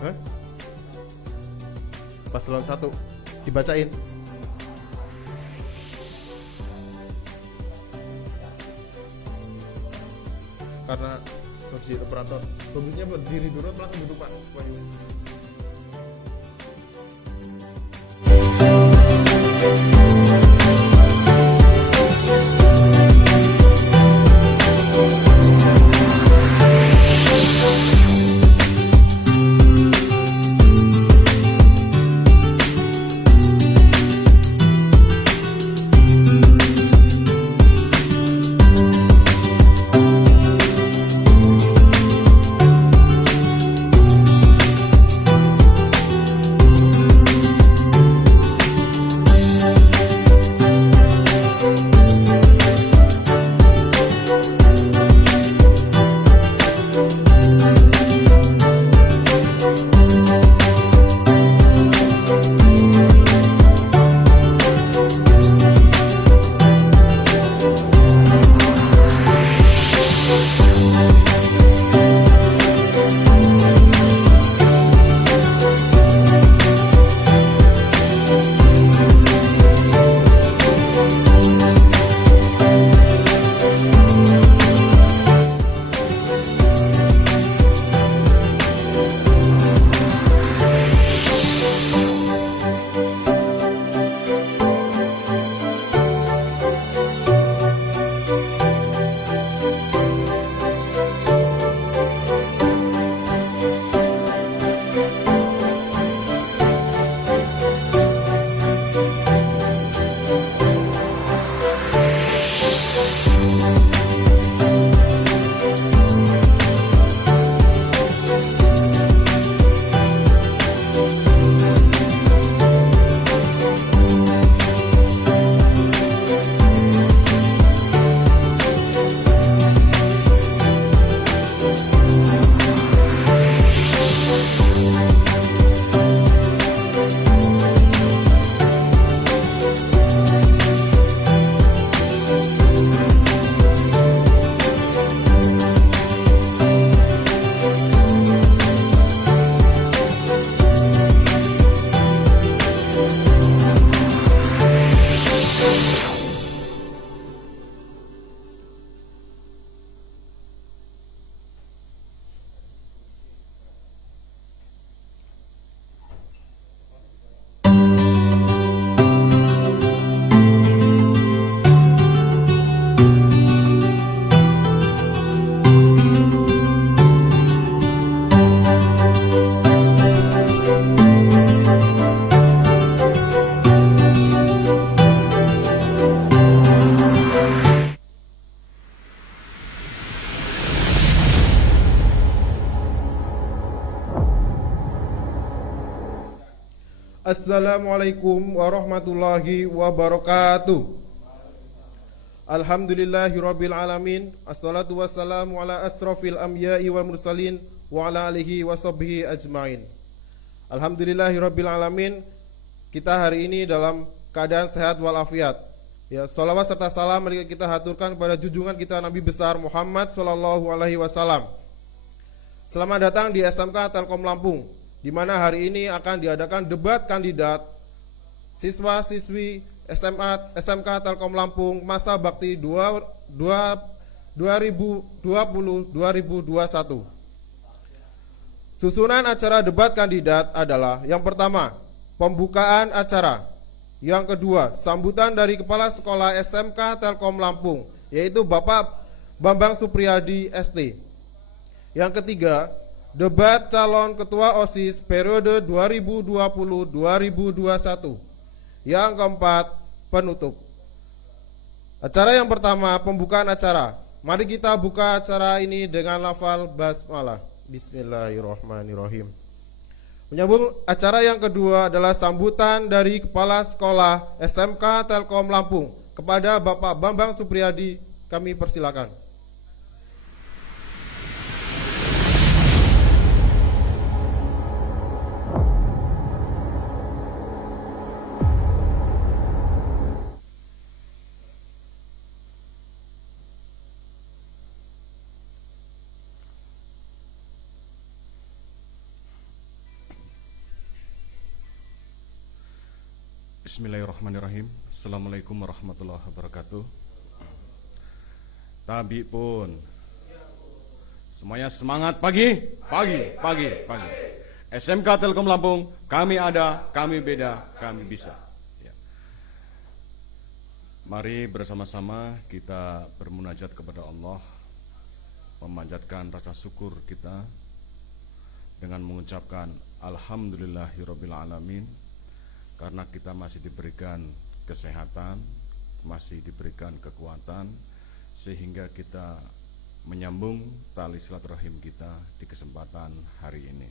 Hah? Paslon 1 dibacain. Karena posisi operator bagusnya berdiri dulu langsung duduk Pak Wahyu. Assalamualaikum warahmatullahi wabarakatuh. Alhamdulillahirabbil alamin. Assalatu wassalamu ala asrofil anbiya'i wal mursalin wa ala alihi washabbihi ajmain. Alhamdulillahirabbil alamin. Kita hari ini dalam keadaan sehat walafiat. Ya, salawat serta salam mari kita haturkan kepada junjungan kita Nabi besar Muhammad sallallahu alaihi wasallam. Selamat datang di SMK Telkom Lampung, di mana hari ini akan diadakan debat kandidat siswa-siswi SMK Telkom Lampung masa bakti 2020-2021. Susunan acara debat kandidat adalah: yang pertama, pembukaan acara; yang kedua, sambutan dari Kepala Sekolah SMK Telkom Lampung, yaitu Bapak Bambang Supriyadi ST; yang ketiga, debat calon ketua OSIS periode 2020-2021. Yang keempat, penutup. Acara yang pertama, pembukaan acara. Mari kita buka acara ini dengan lafal basmalah. Bismillahirrahmanirrahim. Menyambung acara yang kedua adalah sambutan dari Kepala Sekolah SMK Telkom Lampung kepada Bapak Bambang Supriyadi. Kami persilakan. Bismillahirrahmanirrahim. Assalamualaikum warahmatullahi wabarakatuh. Tabi pun. Semuanya semangat pagi. SMK Telkom Lampung, kami ada, kami beda, kami bisa. Ya. Mari bersama-sama kita bermunajat kepada Allah, memanjatkan rasa syukur kita dengan mengucapkan Alhamdulillahirabbil alamin, karena kita masih diberikan kesehatan, masih diberikan kekuatan, sehingga kita menyambung tali silaturahim kita di kesempatan hari ini.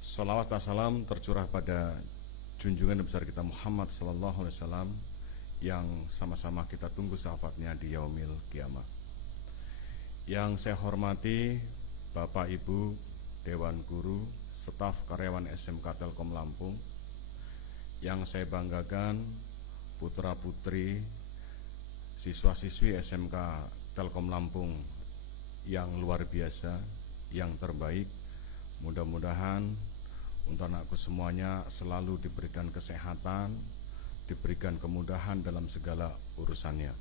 Shalawat dan salam tercurah pada junjungan besar kita Muhammad sallallahu alaihi wasallam yang sama-sama kita tunggu syafaatnya di yaumil kiamah. Yang saya hormati Bapak Ibu Dewan Guru, staf karyawan SMK Telkom Lampung, yang saya banggakan putra-putri siswa-siswi SMK Telkom Lampung yang luar biasa, yang terbaik. Mudah-mudahan untuk anakku semuanya selalu diberikan kesehatan, diberikan kemudahan dalam segala urusannya.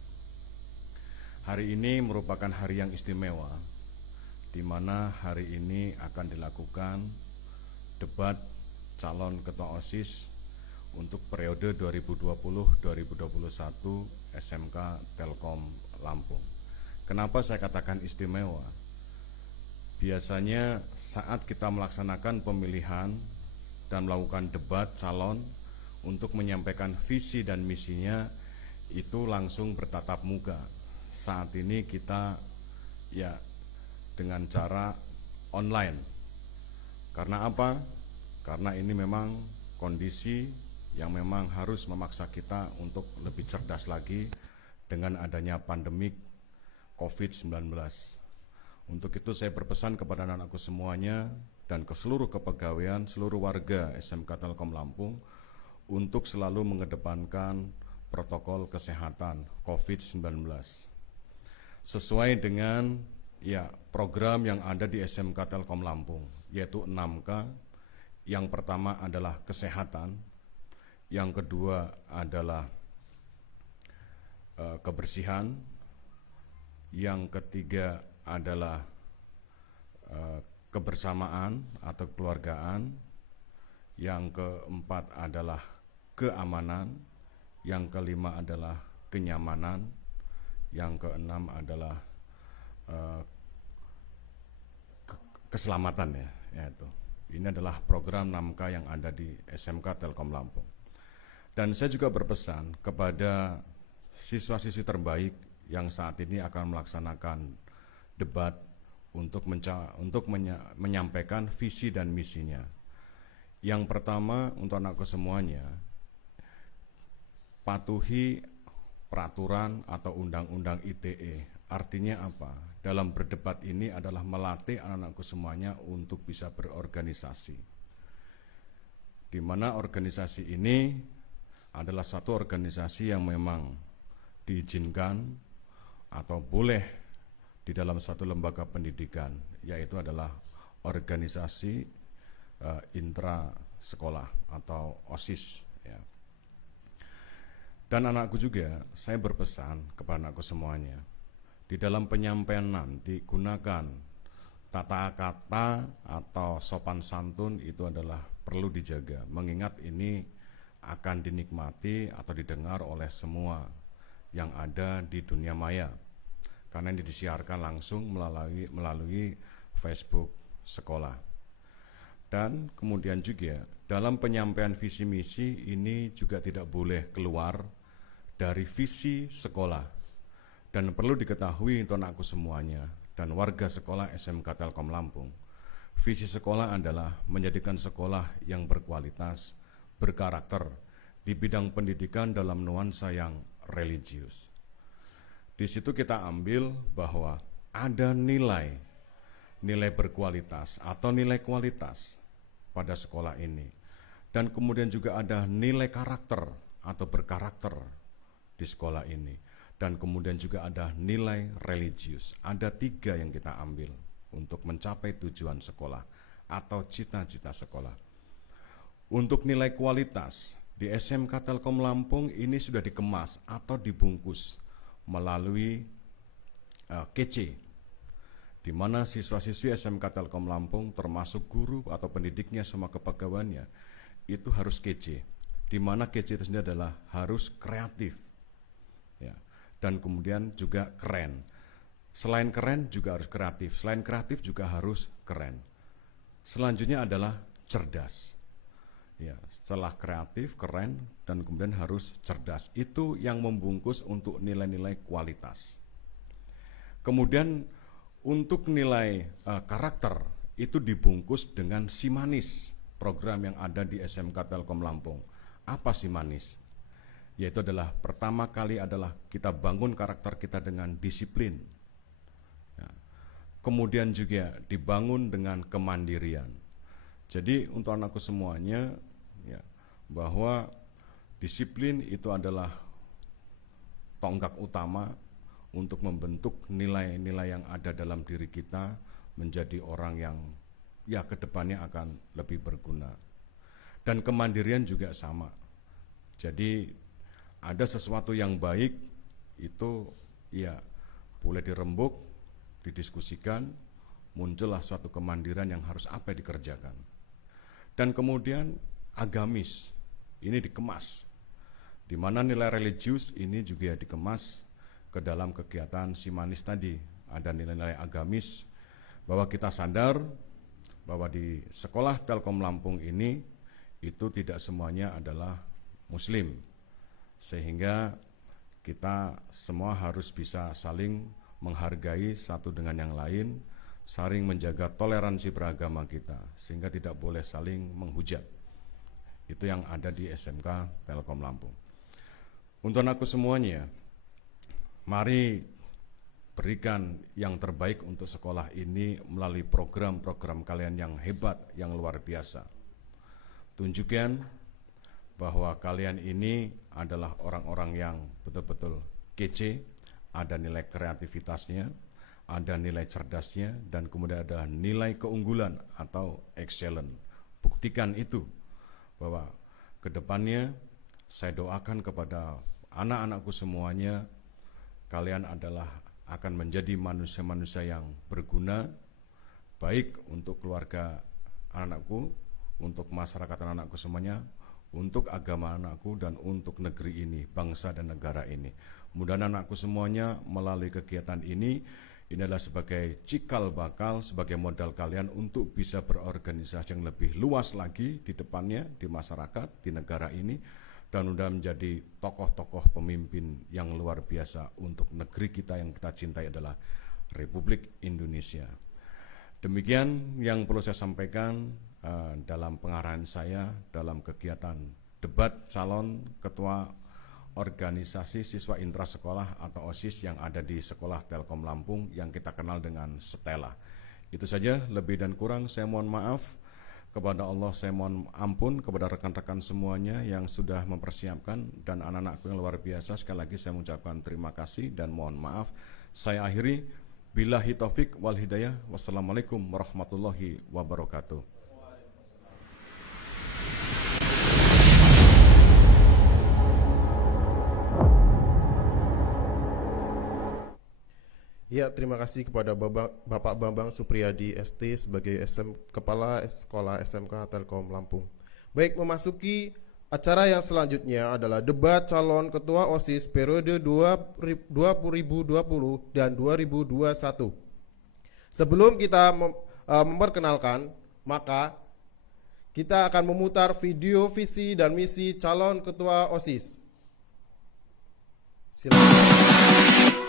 Hari ini merupakan hari yang istimewa, di mana hari ini akan dilakukan debat calon ketua OSIS untuk periode 2020-2021 SMK Telkom Lampung. Kenapa saya katakan istimewa? Biasanya saat kita melaksanakan pemilihan dan melakukan debat calon untuk menyampaikan visi dan misinya itu langsung bertatap muka. Saat ini kita ya dengan cara online. Karena apa? Karena ini memang kondisi yang memang harus memaksa kita untuk lebih cerdas lagi dengan adanya pandemik COVID-19. Untuk itu saya berpesan kepada anak-anakku semuanya dan ke seluruh kepegawaian, seluruh warga SMK Telkom Lampung untuk selalu mengedepankan protokol kesehatan COVID-19. Sesuai dengan program yang ada di SMK Telkom Lampung, yaitu 6K. Yang pertama adalah kesehatan, yang kedua adalah kebersihan, yang ketiga adalah kebersamaan atau kekeluargaan, yang keempat adalah keamanan, yang kelima adalah kenyamanan, yang keenam adalah keselamatan ya, yaitu. Ini adalah program 6K yang ada di SMK Telkom Lampung. Dan saya juga berpesan kepada siswa-siswi terbaik yang saat ini akan melaksanakan debat untuk menyampaikan visi dan misinya. Yang pertama untuk anakku semuanya, patuhi peraturan atau undang-undang ITE. Artinya apa? Dalam berdebat ini adalah melatih anak-anakku semuanya untuk bisa berorganisasi, di mana organisasi ini adalah satu organisasi yang memang diizinkan atau boleh di dalam suatu lembaga pendidikan, yaitu adalah organisasi intra sekolah atau OSIS ya. Dan anakku juga, saya berpesan kepada anakku semuanya, di dalam penyampaian nanti gunakan tata kata atau sopan santun itu adalah perlu dijaga, mengingat ini akan dinikmati atau didengar oleh semua yang ada di dunia maya, karena ini disiarkan langsung melalui Facebook sekolah. Dan kemudian juga dalam penyampaian visi misi ini juga tidak boleh keluar dari visi sekolah. Dan perlu diketahui untuk anakku semuanya dan warga sekolah SMK Telkom Lampung, visi sekolah adalah menjadikan sekolah yang berkualitas, berkarakter di bidang pendidikan dalam nuansa yang religius. Di situ kita ambil bahwa ada nilai berkualitas atau nilai kualitas pada sekolah ini, dan kemudian juga ada nilai karakter atau berkarakter di sekolah ini. Dan kemudian juga ada nilai religius. Ada 3 yang kita ambil untuk mencapai tujuan sekolah atau cita-cita sekolah. Untuk nilai kualitas, Di SMK Telkom Lampung ini sudah dikemas atau dibungkus melalui KC, di mana siswa-siswi SMK Telkom Lampung termasuk guru atau pendidiknya sama kepegawaiannya itu harus KC, di mana KC itu sendiri adalah harus kreatif, ya, dan kemudian juga keren. Selain keren juga harus kreatif, selain kreatif juga harus keren. Selanjutnya adalah cerdas. Ya, setelah kreatif, keren, dan kemudian harus cerdas. Itu yang membungkus untuk nilai-nilai kualitas. Kemudian untuk nilai karakter itu dibungkus dengan Simanis, program yang ada di SMK Telkom Lampung. Apa Simanis? Yaitu adalah pertama kali adalah kita bangun karakter kita dengan disiplin. Ya. Kemudian juga dibangun dengan kemandirian. Jadi untuk anakku semuanya, ya, bahwa disiplin itu adalah tonggak utama untuk membentuk nilai-nilai yang ada dalam diri kita menjadi orang yang ya kedepannya akan lebih berguna. Dan kemandirian juga sama. Jadi ada sesuatu yang baik itu ya boleh dirembuk, didiskusikan, muncullah suatu kemandirian yang harus apa yang dikerjakan. Dan kemudian agamis, ini dikemas, di mana nilai religius ini juga dikemas ke dalam kegiatan Simanis tadi. Ada nilai-nilai agamis, bahwa kita sadar bahwa di sekolah Telkom Lampung ini itu tidak semuanya adalah Muslim, sehingga kita semua harus bisa saling menghargai satu dengan yang lain, saling menjaga toleransi beragama kita, sehingga tidak boleh saling menghujat. Itu yang ada di SMK Telkom Lampung. Untuk anakku semuanya, mari berikan yang terbaik untuk sekolah ini melalui program-program kalian yang hebat, yang luar biasa. Tunjukkan bahwa kalian ini adalah orang-orang yang betul-betul kece, ada nilai kreativitasnya, ada nilai cerdasnya, dan kemudian ada nilai keunggulan atau excellent. Buktikan itu, bahwa kedepannya saya doakan kepada anak-anakku semuanya, kalian adalah akan menjadi manusia-manusia yang berguna, baik untuk keluarga anakku, untuk masyarakat anakku semuanya, untuk agama anakku, dan untuk negeri ini, bangsa dan negara ini. Mudah-mudahan anakku semuanya melalui kegiatan ini adalah sebagai cikal bakal, sebagai modal kalian untuk bisa berorganisasi yang lebih luas lagi di depannya, di masyarakat, di negara ini, dan sudah menjadi tokoh-tokoh pemimpin yang luar biasa untuk negeri kita yang kita cintai adalah Republik Indonesia. Demikian yang perlu saya sampaikan dalam pengarahan saya dalam kegiatan debat calon ketua organisasi siswa intrasekolah atau OSIS yang ada di sekolah Telkom Lampung yang kita kenal dengan Stella. Itu saja, lebih dan kurang saya mohon maaf. Kepada Allah saya mohon ampun, kepada rekan-rekan semuanya yang sudah mempersiapkan, dan anak-anakku yang luar biasa, sekali lagi saya mengucapkan terima kasih dan mohon maaf. Saya akhiri, billahi taufik wal hidayah, wassalamualaikum warahmatullahi wabarakatuh. Ya, terima kasih kepada Bapak Bambang Supriyadi ST sebagai Kepala Sekolah SMK Telkom Lampung. Baik, memasuki acara yang selanjutnya adalah debat calon ketua OSIS periode 2020 dan 2021. Sebelum kita memperkenalkan, maka kita akan memutar video visi dan misi calon ketua OSIS. Silakan.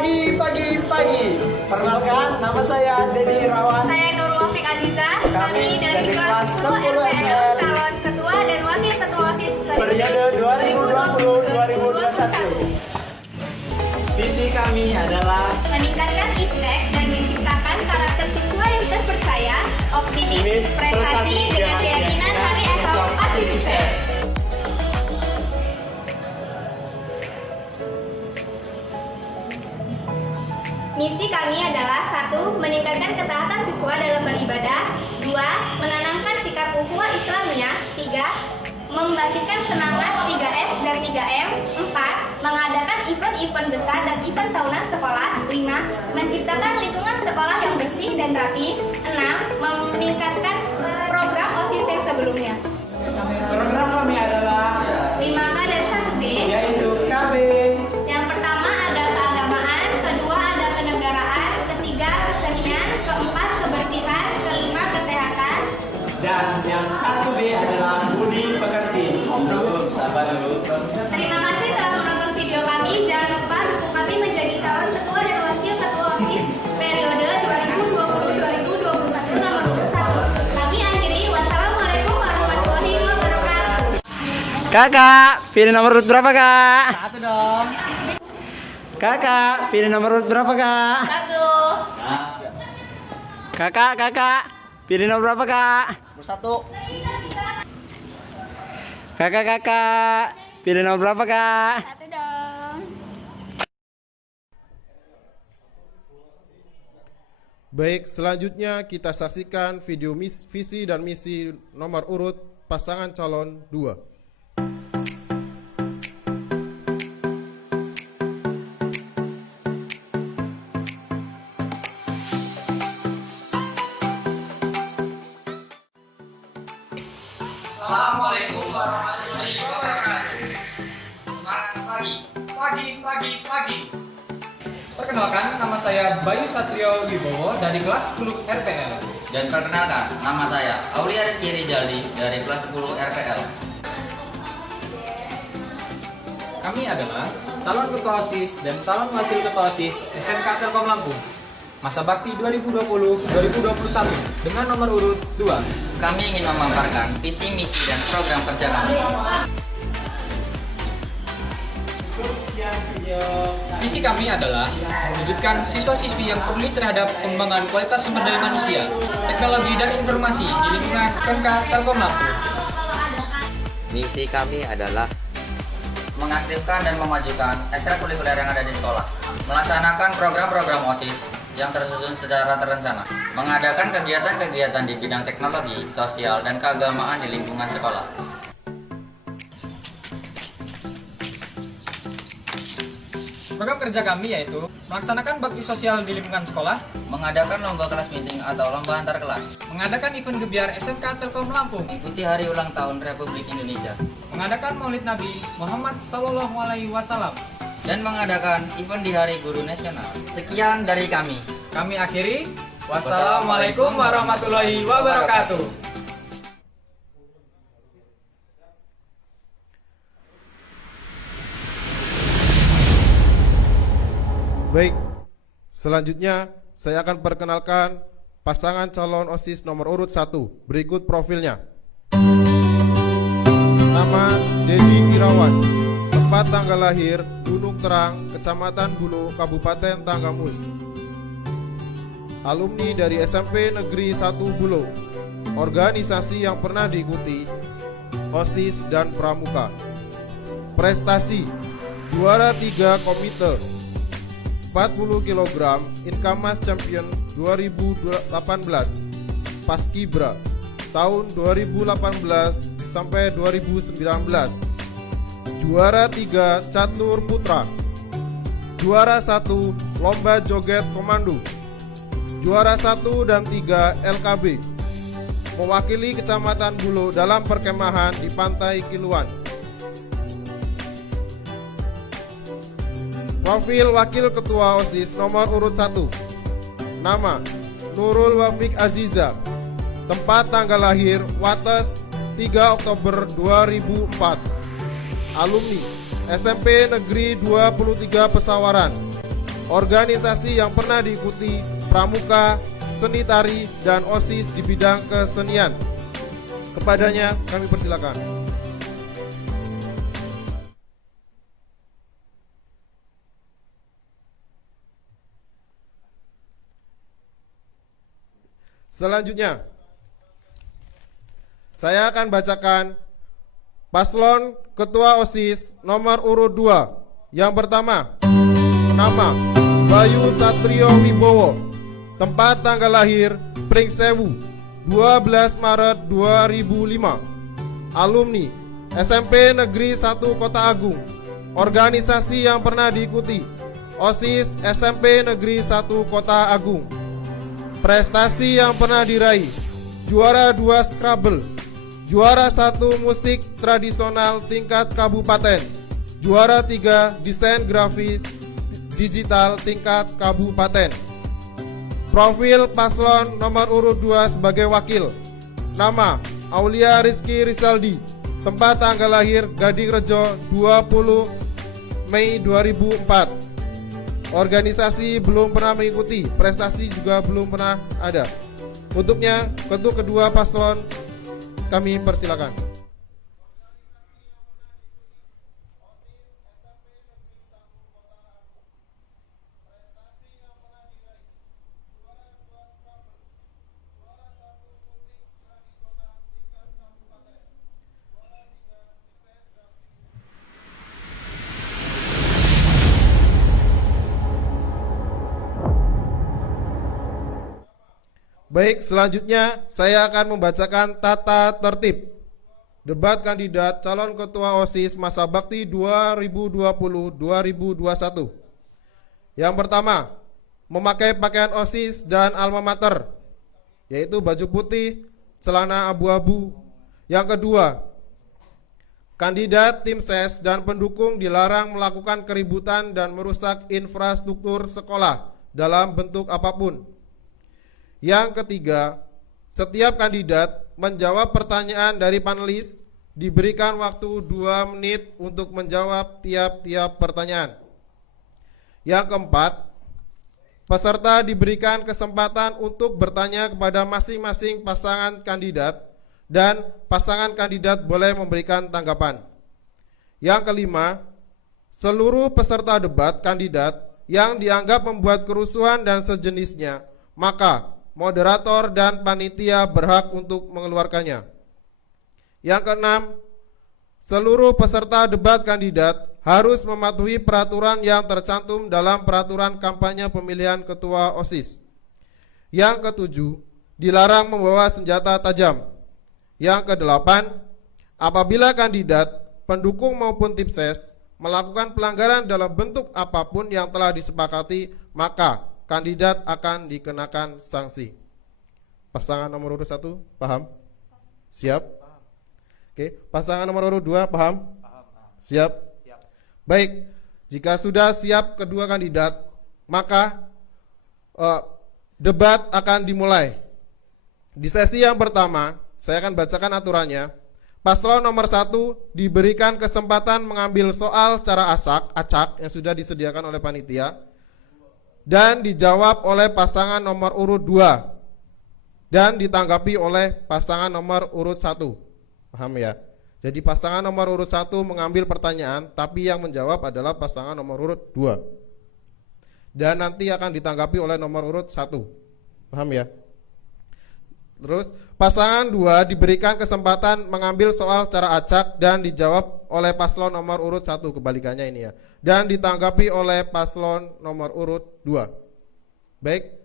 Pagi. Perkenalkan, nama saya Dedi Irawan. Saya Nur Wafik Aziza. Kami dari dari kelas 10 RPL, calon ketua dan wakil ketua OSIS Periode 2020-2021. Visi kami adalah meningkatkan iptek dan menciptakan karakter siswa yang terpercaya, optimis, prestasi dengan keyakinan hari esok pasti sukses. Misi kami adalah 1. Meningkatkan ketaatan siswa dalam beribadah. 2. Menanamkan sikap ukhuwah Islamiyah. 3. Membangkitkan semangat 3S dan 3M. 4. Mengadakan event-event besar dan event tahunan sekolah. 5. Menciptakan lingkungan sekolah yang bersih dan rapi. 6. Meningkatkan program OSIS yang sebelumnya. program kami adalah 5K dan 1B, yaitu KB, yang pertama ada keagamaan, kedua ada kenegaraan, ketiga kesenian, keempat kebersihan, kelima kesehatan. dan yang 1B adalah budi pekerti. Sabar dulu. Terima kasih telah menonton video kami. Jangan lupa dukung kami menjadi calon ketua dan wakil ketua OSIS periode 2020-2021 nomor 1. Kami akhiri. Wassalamualaikum warahmatullahi wabarakatuh. Kakak, pilih nomor urut berapa, Kak? 1 dong. Kakak, pilih nomor urut berapa, Kak? 1. Kakak, pilih nomor berapa, Kak? 1. Kakak, pilih nomor berapa, Kak? 1 dong. Baik, selanjutnya kita saksikan video visi dan misi nomor urut pasangan calon 2. Assalamualaikum warahmatullahi wabarakatuh. Semangat pagi. Perkenalkan, nama saya Bayu Satrio Wibowo dari kelas 10 RPL. Dan perkenalkan, nama saya Aulia Rizky Rizaldi dari kelas 10 RPL. Kami adalah calon ketua OSIS dan calon wakil ketua OSIS SMK Telkom Lampung. Masa bakti 2020-2021 dengan nomor urut 2. Kami ingin memaparkan visi, misi, dan program kerja kami. Visi kami adalah mewujudkan siswa-siswi yang peduli terhadap pengembangan kualitas sumber daya manusia, teknologi, dan informasi di lingkungan SMK Telkom Lampung. Misi kami adalah Mengaktifkan dan memajukan ekstrakurikuler yang ada di sekolah. Melaksanakan program-program OSIS yang tersusun secara terencana. Mengadakan kegiatan-kegiatan di bidang teknologi, sosial, dan keagamaan di lingkungan sekolah. Program kerja kami yaitu melaksanakan bakti sosial di lingkungan sekolah, Mengadakan lomba kelas meeting atau lomba antar kelas. mengadakan event gebiar SMK Telkom Lampung, Mengikuti hari ulang tahun Republik Indonesia. mengadakan Maulid Nabi Muhammad SAW, Dan mengadakan event di Hari Guru Nasional. Sekian dari kami. Kami akhiri. Wassalamualaikum warahmatullahi wabarakatuh. Baik, selanjutnya saya akan perkenalkan pasangan calon OSIS nomor urut 1. Berikut profilnya. Nama Dedi Irawan. Tempat tanggal lahir Gunung Terang, Kecamatan Bulu, Kabupaten Tanggamus. Alumni dari SMP Negeri 1 Bulu. Organisasi yang pernah diikuti OSIS dan Pramuka. Prestasi: juara 3 komite 40 kg Inkamas Champion 2018 Paskibra tahun 2018 sampai 2019. Juara 3 catur putra. Juara 1 lomba joget komando. Juara 1 dan 3 LKB. Mewakili Kecamatan Bulu dalam perkemahan di Pantai Kiluan. Profil Wakil Ketua OSIS nomor urut 1. Nama Nurul Wafik Aziza. Tempat tanggal lahir Wates 3 Oktober 2004. Alumni SMP Negeri 23 Pesawaran. organisasi yang pernah diikuti, pramuka, seni tari, dan OSIS di bidang kesenian. Kepadanya kami persilakan. Selanjutnya, saya akan bacakan paslon ketua OSIS nomor urut 2. Yang pertama, nama Bayu Satrio Wibowo, tempat tanggal lahir Pringsewu 12 Maret 2005, alumni SMP Negeri 1 Kota Agung, organisasi yang pernah diikuti OSIS SMP Negeri 1 Kota Agung, prestasi yang pernah diraih juara 2 Scrabble, juara 1 musik tradisional tingkat kabupaten, juara 3 desain grafis digital tingkat kabupaten. Profil paslon nomor urut 2 sebagai wakil. Nama Aulia Rizky Rizaldi, tempat tanggal lahir Gading Rejo 20 Mei 2004. Organisasi belum pernah mengikuti, prestasi juga belum pernah ada. Untuknya, untuk kedua paslon kami persilakan. Baik, selanjutnya saya akan membacakan tata tertib debat kandidat calon ketua OSIS masa bakti 2020-2021. Yang pertama, memakai pakaian OSIS dan alma mater, yaitu baju putih, celana abu-abu. Yang kedua, kandidat tim ses dan pendukung dilarang melakukan keributan dan merusak infrastruktur sekolah dalam bentuk apapun. Yang ketiga, setiap kandidat menjawab pertanyaan dari panelis, diberikan waktu 2 menit untuk menjawab tiap-tiap pertanyaan. Yang keempat, peserta diberikan kesempatan untuk bertanya kepada masing-masing pasangan kandidat, dan pasangan kandidat boleh memberikan tanggapan. Yang kelima, seluruh peserta debat kandidat yang dianggap membuat kerusuhan dan sejenisnya, maka moderator dan panitia berhak untuk mengeluarkannya. Yang keenam, seluruh peserta debat kandidat harus mematuhi peraturan yang tercantum dalam peraturan kampanye pemilihan ketua OSIS. Yang ketujuh, dilarang membawa senjata tajam. Yang kedelapan, apabila kandidat, pendukung maupun tim ses melakukan pelanggaran dalam bentuk apapun yang telah disepakati, maka kandidat akan dikenakan sanksi. Pasangan nomor urut 1, paham? Siap? Oke, pasangan nomor urut 2, paham? Siap? Baik, jika sudah siap kedua kandidat, maka debat akan dimulai. Di sesi yang pertama, saya akan bacakan aturannya. Paslon nomor 1 diberikan kesempatan mengambil soal secara acak yang sudah disediakan oleh panitia dan dijawab oleh pasangan nomor urut 2 dan ditanggapi oleh pasangan nomor urut 1. Paham ya? Jadi pasangan nomor urut 1 mengambil pertanyaan, tapi yang menjawab adalah pasangan nomor urut 2. Dan nanti akan ditanggapi oleh nomor urut 1. Paham ya? Terus pasangan 2 diberikan kesempatan mengambil soal secara acak dan dijawab oleh paslon nomor urut 1, kebalikannya ini ya, dan ditanggapi oleh paslon nomor urut 2. Baik,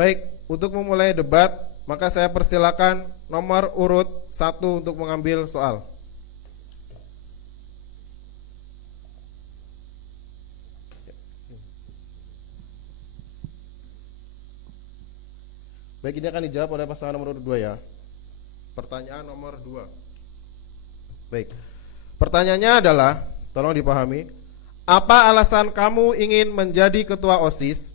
baik, untuk memulai debat, maka saya persilakan nomor urut 1 untuk mengambil soal. Baik, ini akan dijawab oleh pasangan nomor urut 2 ya. Pertanyaan nomor 2. Baik. Pertanyaannya adalah, tolong dipahami, apa alasan kamu ingin menjadi ketua OSIS?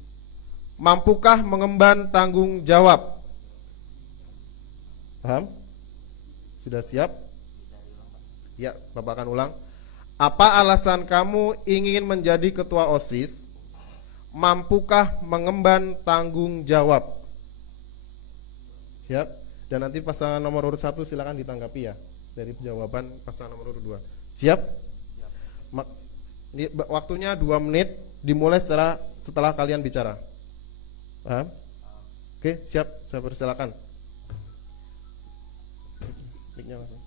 Mampukah mengemban tanggung jawab? Paham? Sudah siap? Ya, Bapak akan ulang. Apa alasan kamu ingin menjadi ketua OSIS? Mampukah mengemban tanggung jawab? Siap? Dan nanti pasangan nomor urut 1 silakan ditanggapi ya dari jawaban pasangan nomor urut 2. Siap? Ini waktunya 2 menit, dimulai setelah kalian bicara. Paham? Oke, siap. Saya persilakan. Mic-nya langsung.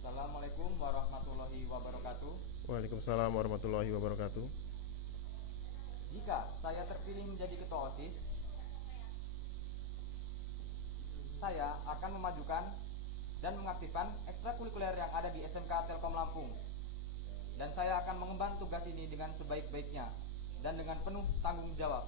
Assalamualaikum warahmatullahi wabarakatuh. Waalaikumsalam warahmatullahi wabarakatuh. Jika saya terpilih menjadi ketua OSIS, saya akan memajukan dan mengaktifkan ekstrakurikuler yang ada di SMK Telkom Lampung. Dan saya akan mengemban tugas ini dengan sebaik-baiknya dan dengan penuh tanggung jawab.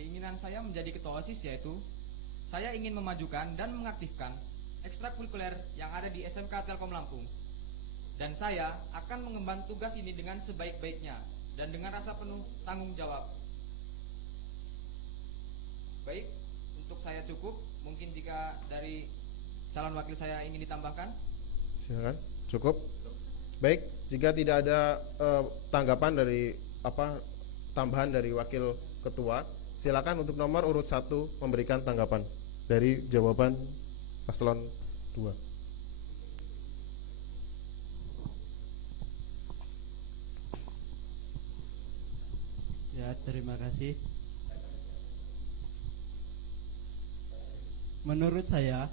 Keinginan saya menjadi ketua OSIS yaitu saya ingin memajukan dan mengaktifkan ekstrakurikuler yang ada di SMK Telkom Lampung. Dan saya akan mengemban tugas ini dengan sebaik-baiknya dan dengan rasa penuh tanggung jawab. Baik, untuk saya cukup. Mungkin jika dari calon wakil saya ingin ditambahkan. Silakan. Cukup. Baik, jika tidak ada tanggapan dari tambahan dari wakil ketua, silakan untuk nomor urut 1 memberikan tanggapan dari jawaban paslon 2. Ya, terima kasih. Menurut saya,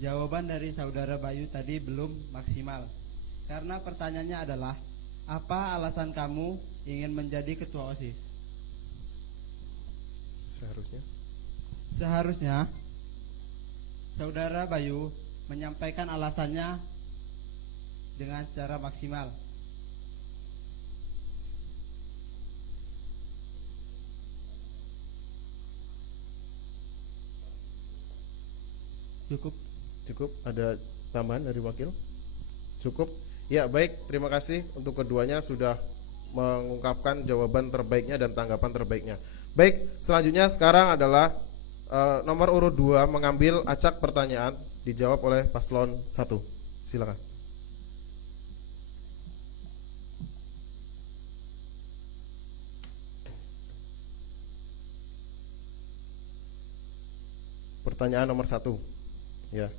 jawaban dari saudara Bayu tadi belum maksimal. Karena pertanyaannya adalah, apa alasan kamu ingin menjadi ketua OSIS? Seharusnya saudara Bayu menyampaikan alasannya dengan secara maksimal. Cukup. Ada tambahan dari wakil? Cukup. Ya, baik, terima kasih untuk keduanya sudah mengungkapkan jawaban terbaiknya dan tanggapan terbaiknya. Baik, selanjutnya sekarang adalah nomor urut 2 mengambil acak pertanyaan dijawab oleh paslon 1. Silakan. Pertanyaan nomor 1. Ya.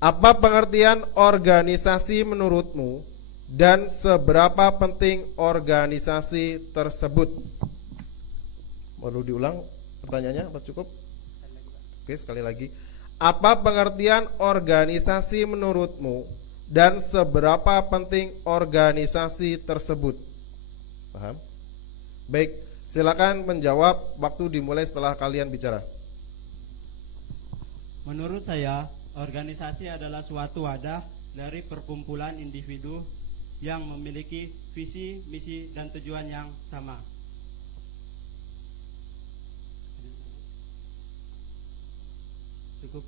Apa pengertian organisasi menurutmu dan seberapa penting organisasi tersebut? Perlu diulang pertanyaannya apa cukup? Oke, sekali lagi. Apa pengertian organisasi menurutmu dan seberapa penting organisasi tersebut? Paham? Baik, silakan menjawab, waktu dimulai setelah kalian bicara. Menurut saya, organisasi adalah suatu wadah dari perkumpulan individu yang memiliki visi, misi, dan tujuan yang sama. Cukup.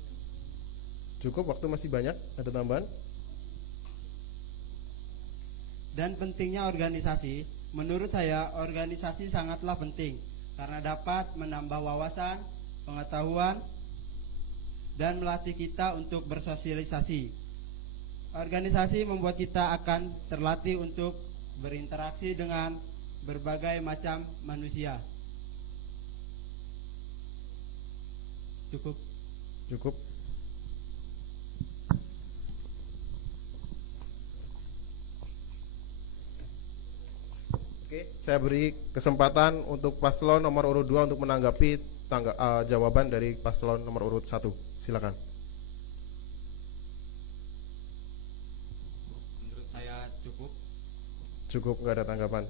Cukup, waktu masih banyak. Ada tambahan? Dan pentingnya organisasi, menurut saya organisasi sangatlah penting karena dapat menambah wawasan, pengetahuan, dan melatih kita untuk bersosialisasi. Organisasi membuat kita akan terlatih untuk berinteraksi dengan berbagai macam manusia. Cukup. Cukup. Oke, saya beri kesempatan untuk paslon nomor urut 2 untuk menanggapi jawaban dari paslon nomor urut 1. Silakan. Menurut saya cukup. Cukup, nggak ada tanggapan.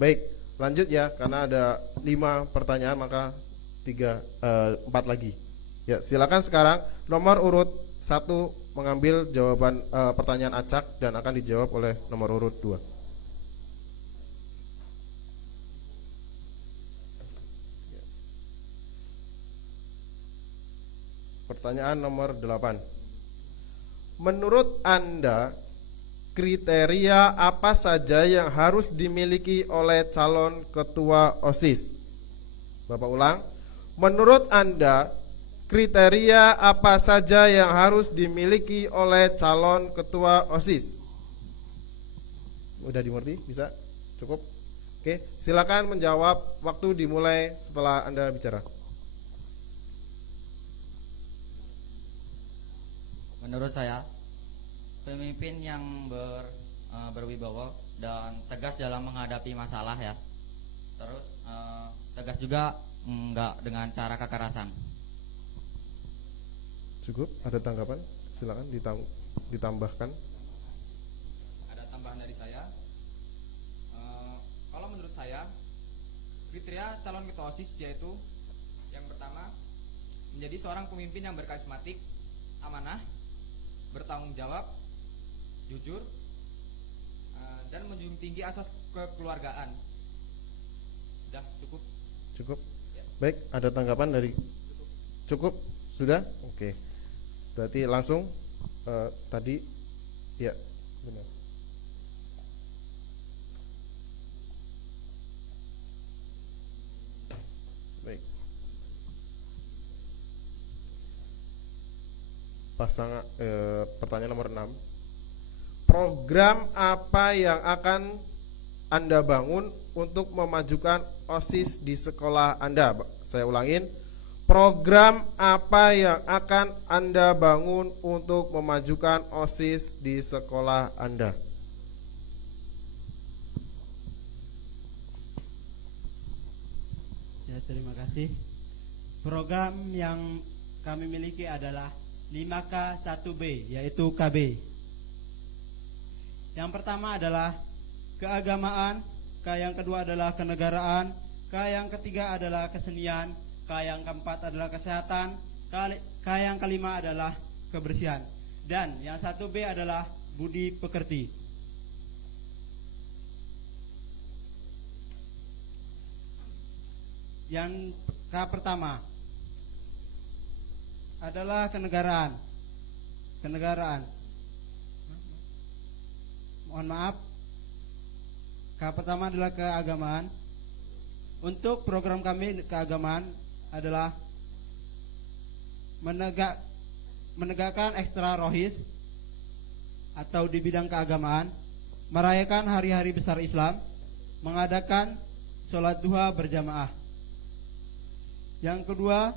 Baik, lanjut ya, karena ada 5 pertanyaan maka 4 lagi. Ya, silakan sekarang nomor urut 1 mengambil jawaban pertanyaan acak dan akan dijawab oleh nomor urut 2. Pertanyaan nomor 8. Menurut Anda, kriteria apa saja yang harus dimiliki oleh calon ketua OSIS? Bapak ulang. Menurut Anda, kriteria apa saja yang harus dimiliki oleh calon ketua OSIS? Udah dimengerti? Bisa? Cukup? Oke, silakan menjawab. Waktu dimulai setelah Anda bicara. Menurut saya, pemimpin yang berwibawa dan tegas dalam menghadapi masalah ya. Terus tegas juga enggak dengan cara kekerasan. Cukup? Ada tanggapan? Silakan ditambahkan. Ada tambahan dari saya. Kalau menurut saya, kriteria calon ketua OSIS yaitu yang pertama, menjadi seorang pemimpin yang berkarismatik, amanah, bertanggung jawab, jujur, dan menjunjung tinggi asas kekeluargaan. Sudah cukup. Cukup. Baik, ada tanggapan dari? Cukup. Sudah? Oke. Berarti langsung tadi ya, benar. Baik. Pertanyaan nomor 6. Program apa yang akan Anda bangun untuk memajukan OSIS di sekolah Anda? Saya ulangin. Program apa yang akan Anda bangun untuk memajukan OSIS di sekolah Anda? Ya, terima kasih. Program yang kami miliki adalah 5K1B, yaitu KB. Yang pertama adalah keagamaan, K yang kedua adalah kenegaraan, K yang ketiga adalah kesenian, K yang keempat adalah kesehatan, K yang kelima adalah kebersihan, dan yang 1B adalah budi pekerti. Yang K pertama adalah kenegaraan. Mohon maaf. K pertama adalah keagamaan. Untuk program kami keagamaan adalah menegakkan ekstra rohis atau di bidang keagamaan, merayakan hari-hari besar Islam, mengadakan sholat duha berjamaah. Yang kedua,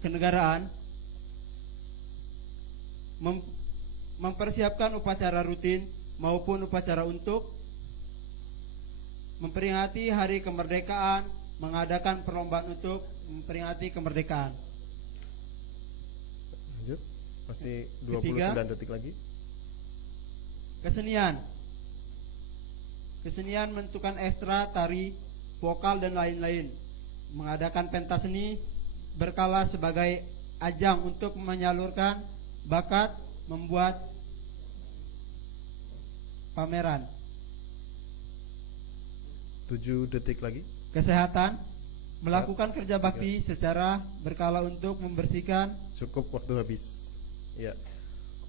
kenegaraan, mempersiapkan upacara rutin maupun upacara untuk memperingati hari kemerdekaan, mengadakan perlombaan untuk memperingati kemerdekaan. Lanjut. Masih 29 detik lagi. Kesenian menentukan ekstra, tari, vokal dan lain-lain. Mengadakan pentas seni berkala sebagai ajang untuk menyalurkan bakat, membuat pameran. 7 detik lagi. Kesehatan, melakukan kerja bakti secara berkala untuk membersihkan. Cukup, waktu habis. Ya.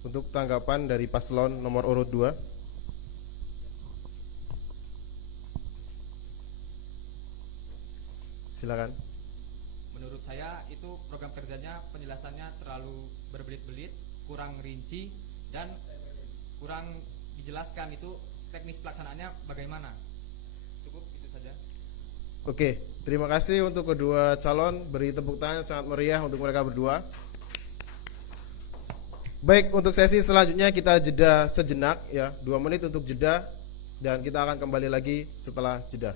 Untuk tanggapan dari paslon nomor urut 2. Silakan. Menurut saya itu program kerjanya penjelasannya terlalu berbelit-belit, kurang rinci, dan kurang dijelaskan itu teknis pelaksanaannya bagaimana. Cukup itu saja. Oke, terima kasih untuk kedua calon. Beri tepuk tangan sangat meriah untuk mereka berdua. Baik, untuk sesi selanjutnya kita jeda sejenak ya, 2 menit untuk jeda, dan kita akan kembali lagi setelah jeda.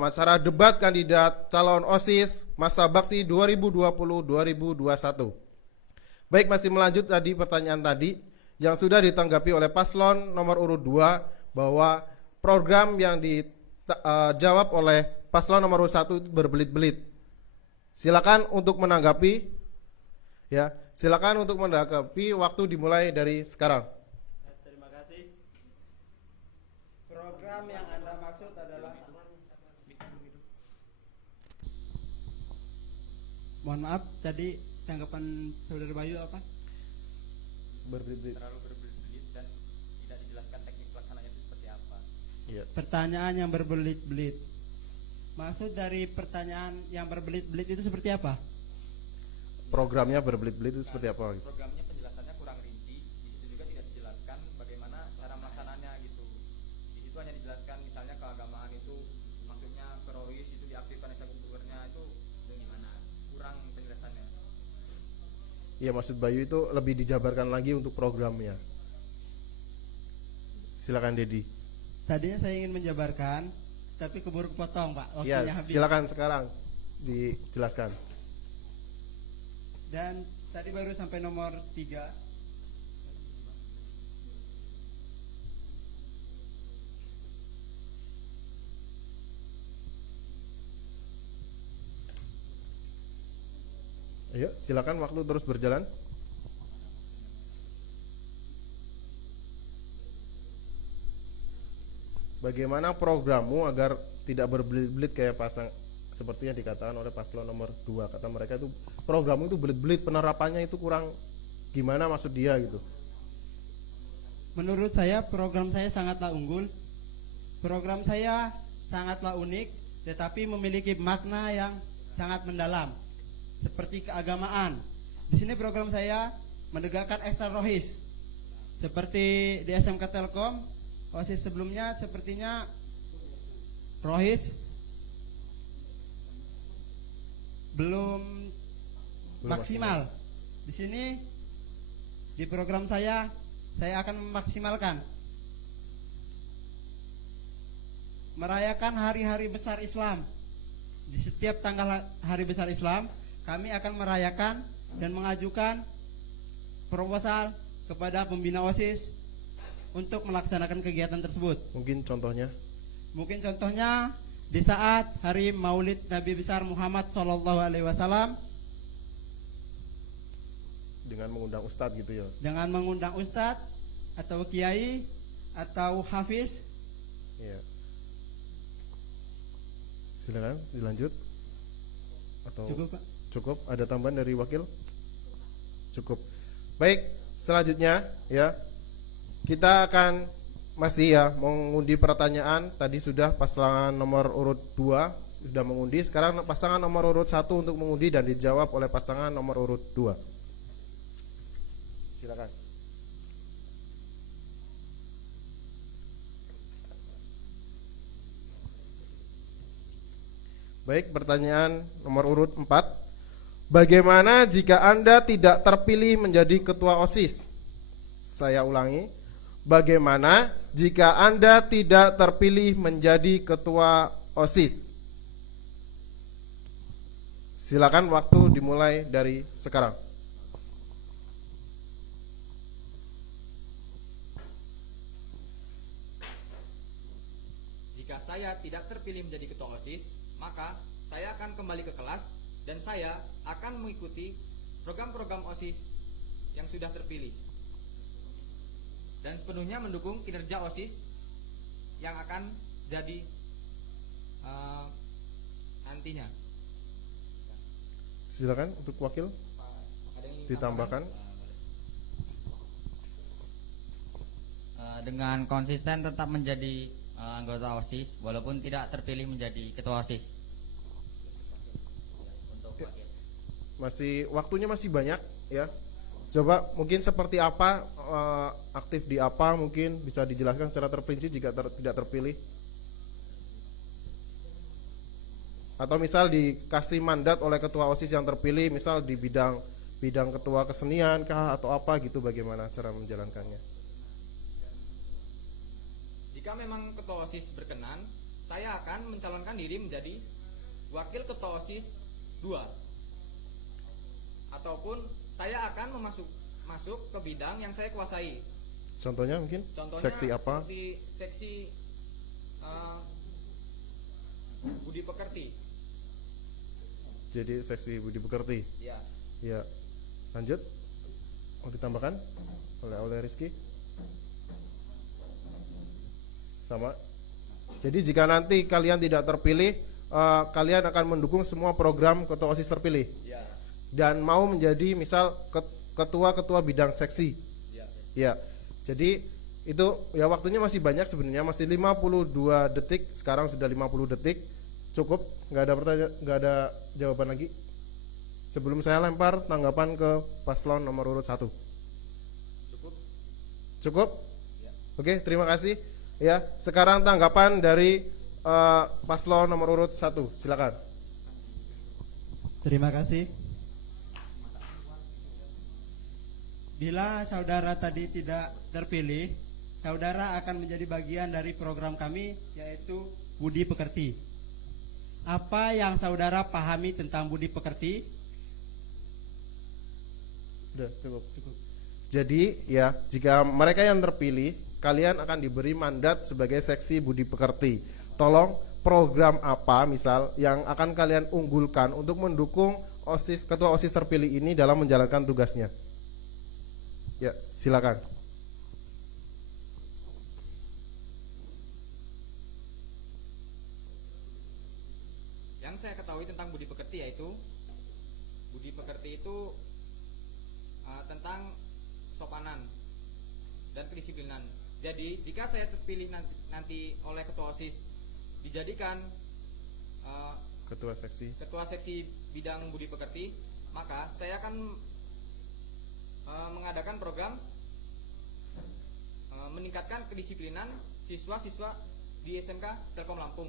acara debat kandidat calon OSIS masa bakti 2020-2021. Baik, masih melanjut tadi pertanyaan tadi yang sudah ditanggapi oleh paslon nomor urut 2 bahwa program yang dijawab oleh paslon nomor urut 1 berbelit-belit. Silakan untuk menanggapi, ya. Silakan untuk menanggapi. Waktu dimulai dari sekarang. Terima kasih. Program yang Anda maksud adalah, mohon maaf, tadi tanggapan Saudara Bayu apa? Berbelit-belit. Terlalu berbelit-belit dan tidak dijelaskan teknik pelaksananya itu seperti apa. Iya. Pertanyaan yang berbelit-belit. Maksud dari pertanyaan yang berbelit-belit itu seperti apa? Programnya berbelit-belit itu seperti apa? Programnya penjelasannya kurang rinci. Di situ juga tidak dijelaskan bagaimana cara melaksanaannya gitu. Di situ hanya dijelaskan misalnya keagamaan itu maksudnya teroris itu diaktifkan extracurricularnya itu gimana? Kurang penjelasannya. Iya, maksud Bayu itu lebih dijabarkan lagi untuk programnya. Silakan Dedi. Tadinya saya ingin menjabarkan, tapi keburu kepotong, Pak. Ya, Waktunya habis. silakan sekarang dijelaskan. Dan tadi baru sampai nomor 3. Ayo, silakan, waktu terus berjalan. Bagaimana programmu agar tidak berbelit-belit kayak seperti yang dikatakan oleh paslon nomor 2. Kata mereka itu programmu itu belit-belit, penerapannya itu kurang gimana maksud dia gitu. Menurut saya program saya sangatlah unggul. Program saya sangatlah unik, tetapi memiliki makna yang sangat mendalam, seperti keagamaan. Di sini program saya menegakkan ekstra rohis, seperti di SMK Telkom. OSIS sebelumnya sepertinya rohis belum maksimal. Di sini di program saya akan memaksimalkan, merayakan hari-hari besar Islam. Di setiap tanggal hari besar Islam, kami akan merayakan dan mengajukan proposal kepada pembina OSIS untuk melaksanakan kegiatan tersebut. Mungkin contohnya Di saat hari Maulid Nabi besar Muhammad SAW, dengan mengundang ustadz gitu ya. dengan mengundang ustadz atau kiai atau hafiz. Iya. Silakan dilanjut. Atau Cukup, Pak? Cukup. Ada tambahan dari wakil? Cukup. Baik, selanjutnya ya. Kita akan masih ya mengundi pertanyaan. Tadi sudah pasangan nomor urut 2 sudah mengundi. Sekarang pasangan nomor urut 1 untuk mengundi dan dijawab oleh pasangan nomor urut 2. Silakan. Baik, pertanyaan nomor urut 4. Bagaimana jika Anda tidak terpilih menjadi ketua OSIS? Saya ulangi. Bagaimana jika Anda tidak terpilih menjadi ketua OSIS? Silakan, waktu dimulai dari sekarang. Jika saya tidak terpilih menjadi ketua OSIS, maka saya akan kembali ke kelas dan saya akan mengikuti program-program OSIS yang sudah terpilih dan sepenuhnya mendukung kinerja OSIS yang akan jadi nantinya. Silakan untuk wakil ditambahkan. Dengan konsisten tetap menjadi anggota OSIS walaupun tidak terpilih menjadi ketua OSIS. Untuk wakil. Masih waktunya masih banyak ya. Coba mungkin seperti apa, aktif di apa, mungkin bisa dijelaskan secara terperinci jika tidak terpilih. Atau misal dikasih mandat oleh ketua OSIS yang terpilih, misal di bidang ketua kesenian kah atau apa gitu, bagaimana cara menjalankannya? Jika memang ketua OSIS berkenan, saya akan mencalonkan diri menjadi Wakil Ketua OSIS 2. Ataupun saya akan masuk ke bidang yang saya kuasai. Contohnya mungkin Contohnya seksi apa? seperti seksi budi pekerti. Jadi seksi budi pekerti. Ya. Ya. Lanjut. Mau ditambahkan oleh Rizky? Sama. Jadi jika nanti kalian tidak terpilih, kalian akan mendukung semua program ketua OSIS terpilih. Ya. Dan mau menjadi misal ketua-ketua bidang seksi. Ya. Ya. Jadi itu ya waktunya masih banyak sebenarnya, masih 52 detik. Sekarang sudah 50 detik. Cukup, nggak ada pertanyaan, nggak ada jawaban lagi. Sebelum saya lempar tanggapan ke paslon nomor urut 1. Cukup? Cukup? Ya. Oke, terima kasih. Ya, sekarang tanggapan dari paslon nomor urut 1. Silakan. Terima kasih. Bila saudara tadi tidak terpilih, saudara akan menjadi bagian dari program kami, yaitu Budi Pekerti. Apa yang saudara pahami tentang budi pekerti? Udah, cukup. Jadi ya, jika mereka yang terpilih, kalian akan diberi mandat sebagai seksi budi pekerti. Tolong program apa misal yang akan kalian unggulkan untuk mendukung OSIS, ketua OSIS terpilih ini dalam menjalankan tugasnya. Ya, silakan. Yang saya ketahui tentang budi pekerti yaitu budi pekerti itu tentang sopanan dan kedisiplinan. Jadi jika saya terpilih nanti oleh ketua OSIS dijadikan Ketua seksi bidang budi pekerti, maka saya akan mengadakan program meningkatkan kedisiplinan siswa-siswa di SMK Telkom Lampung.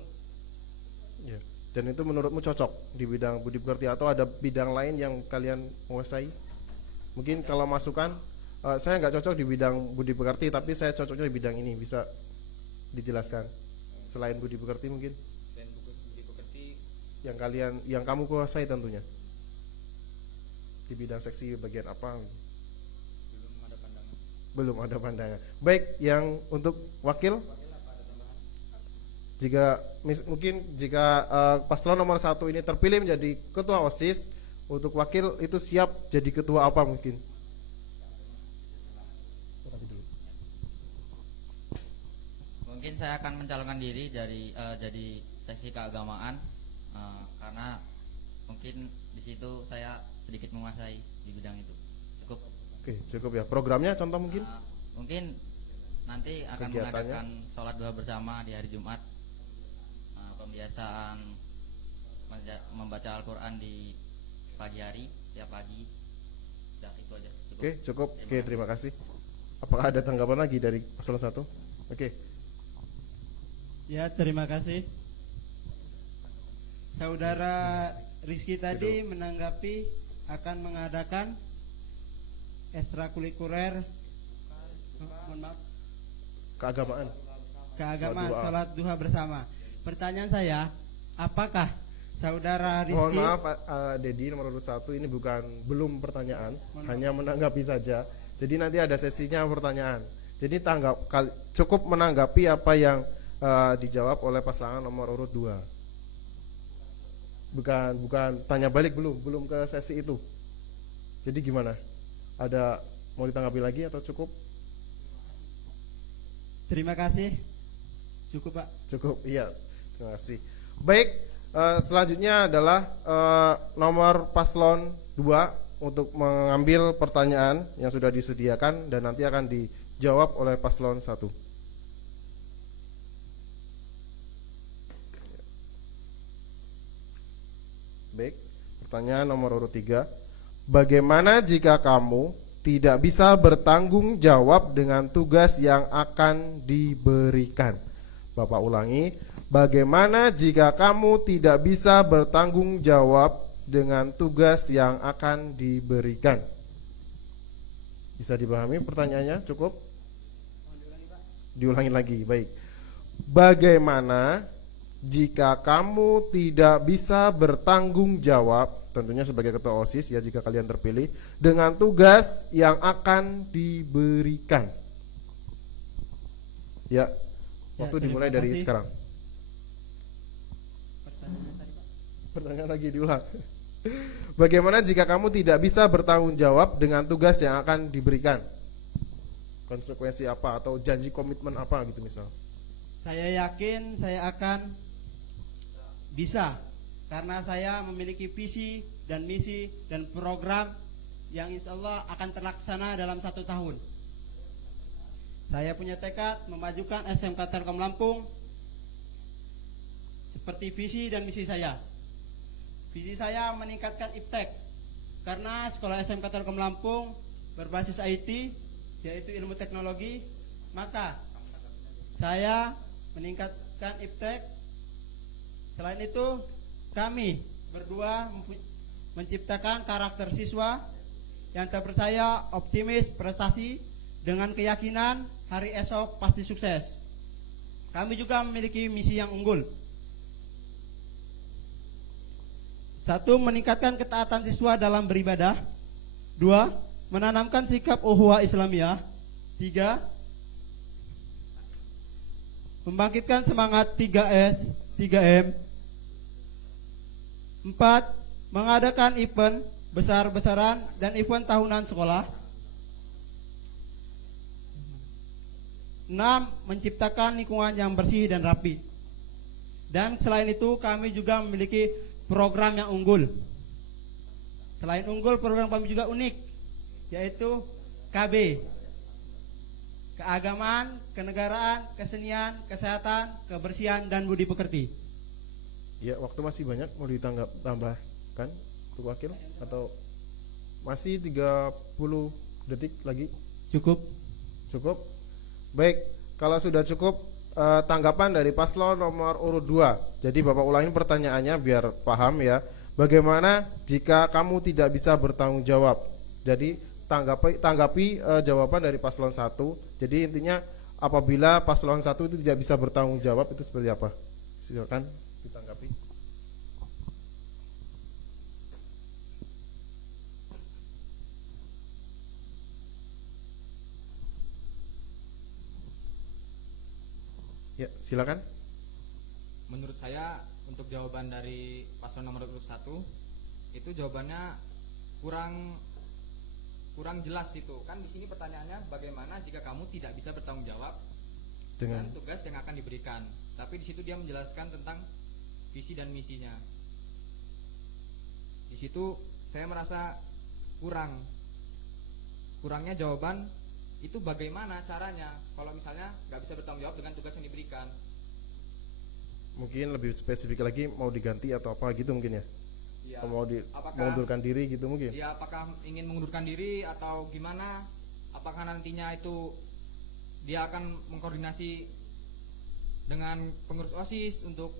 ya. Dan itu menurutmu cocok di bidang budi pekerti atau ada bidang lain yang kalian menguasai? Mungkin kalau masukan, saya nggak cocok di bidang budi pekerti, tapi saya cocoknya di bidang ini, bisa dijelaskan? Selain budi pekerti mungkin? Dan budi pekerti yang kamu kuasai tentunya. Di bidang seksi bagian apa? Belum ada pandangan. Baik, yang untuk wakil? Mungkin jika paslon nomor 1 ini terpilih menjadi ketua OSIS, untuk wakil itu siap jadi ketua apa mungkin? Mungkin saya akan mencalonkan diri jadi seksi keagamaan karena mungkin di situ saya sedikit menguasai di bidang itu. Cukup. Oke, cukup ya. Programnya contoh mungkin? Mungkin nanti akan mengadakan sholat duha bersama di hari Jumat, pembiasaan membaca Al-Quran di pagi hari setiap pagi. Nah, itu aja. Cukup. Oke, cukup. Oke, terima kasih. Apakah ada tanggapan lagi dari paslon 1? Oke. Ya, terima kasih. Saudara Rizky tadi menanggapi akan mengadakan ekstrakurikuler Keagamaan. Salat duha bersama. Pertanyaan saya, apakah saudara Rizky? Mohon maaf, Dedi nomor 1 ini belum pertanyaan, hanya menanggapi saja. Jadi nanti ada sesinya pertanyaan. Jadi cukup menanggapi apa yang dijawab oleh pasangan nomor urut 2. Bukan tanya balik, belum ke sesi itu. Jadi gimana? Ada mau ditanggapi lagi atau cukup? Terima kasih. Cukup, Pak. Cukup, iya. Terima kasih. Baik, selanjutnya adalah nomor paslon 2 untuk mengambil pertanyaan yang sudah disediakan dan nanti akan dijawab oleh paslon 1. Baik, pertanyaan nomor urut 3. Bagaimana jika kamu tidak bisa bertanggung jawab dengan tugas yang akan diberikan? Bapak ulangi, bagaimana jika kamu tidak bisa bertanggung jawab dengan tugas yang akan diberikan? Bisa dipahami pertanyaannya? Cukup? Diulangi lagi, baik. Bagaimana jika kamu tidak bisa bertanggung jawab, tentunya sebagai ketua OSIS ya jika kalian terpilih, dengan tugas yang akan diberikan. Ya, waktu dimulai terima dari kasih. sekarang. Pertanyaannya tadi, Pak. Pertanyaan lagi diulang. Bagaimana jika kamu tidak bisa bertanggung jawab dengan tugas yang akan diberikan? Konsekuensi apa atau janji komitmen apa gitu misal? Saya yakin saya akan bisa, karena saya memiliki visi dan misi dan program yang insya Allah akan terlaksana dalam 1 tahun. Saya punya tekad memajukan SMK Telkom Lampung seperti visi dan misi saya. Visi saya meningkatkan iptek, karena sekolah SMK Telkom Lampung berbasis IT, yaitu ilmu teknologi, maka saya meningkatkan iptek. Selain itu, kami berdua menciptakan karakter siswa yang terpercaya, optimis, prestasi, dengan keyakinan hari esok pasti sukses. Kami juga memiliki misi yang unggul. 1. Meningkatkan ketaatan siswa dalam beribadah. 2. Menanamkan sikap ukhuwah Islamiyah. 3. Membangkitkan semangat 3S, 3M. 4. Mengadakan event besar-besaran dan event tahunan sekolah. 6. Menciptakan lingkungan yang bersih dan rapi. Dan selain itu kami juga memiliki program yang unggul. Selain unggul, program kami juga unik, yaitu KB, keagamaan, kenegaraan, kesenian, kesehatan, kebersihan, dan budi pekerti. Ya, waktu masih banyak, mau tambahkan untuk wakil atau masih 30 detik lagi? Cukup. Cukup. Baik, kalau sudah cukup, tanggapan dari paslon nomor urut 2. Jadi Bapak ulangin pertanyaannya biar paham ya. Bagaimana jika kamu tidak bisa bertanggung jawab? Jadi tanggapi jawaban dari paslon 1. Jadi intinya apabila paslon 1 itu tidak bisa bertanggung jawab itu seperti apa? Silakan ditanggapi. Ya, silakan. Menurut saya untuk jawaban dari paslon nomor urut 1 itu jawabannya kurang jelas itu. Kan di sini pertanyaannya bagaimana jika kamu tidak bisa bertanggung jawab dengan tugas yang akan diberikan. Tapi di situ dia menjelaskan tentang visi dan misinya. Di situ saya merasa kurangnya jawaban itu bagaimana caranya kalau misalnya nggak bisa bertanggung jawab dengan tugas yang diberikan. Mungkin lebih spesifik lagi mau diganti atau apa gitu mungkin ya? Ya, mau mengundurkan diri gitu mungkin? Ya, apakah ingin mengundurkan diri atau gimana? Apakah nantinya itu dia akan mengkoordinasi dengan pengurus OSIS untuk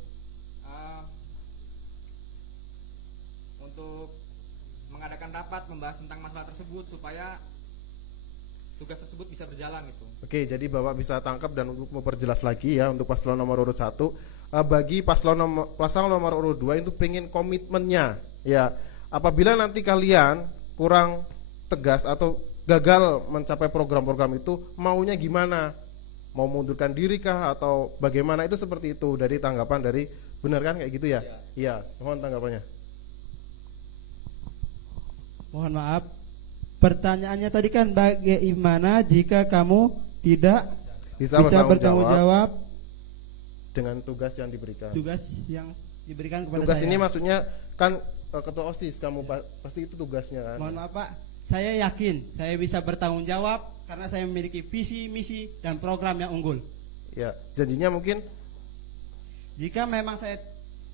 mengadakan rapat membahas tentang masalah tersebut supaya tugas tersebut bisa berjalan itu. Oke, jadi Bapak bisa tangkap dan untuk memperjelas lagi ya untuk paslon nomor urut 1. Bagi paslon nomor urut 2 itu pengen komitmennya ya. Apabila nanti kalian kurang tegas atau gagal mencapai program-program itu, maunya gimana? Mau mengundurkan diri kah atau bagaimana? Itu seperti itu dari tanggapan dari, benar kan kayak gitu ya? Iya, mohon tanggapannya. Mohon maaf, pertanyaannya tadi kan bagaimana jika kamu tidak bisa bertanggung jawab dengan tugas yang diberikan. Tugas yang diberikan kepada tugas saya. ini maksudnya kan ketua OSIS kamu pasti itu tugasnya kan. Mohon maaf Pak, saya yakin saya bisa bertanggung jawab karena saya memiliki visi, misi, dan program yang unggul. Ya, janjinya mungkin jika memang saya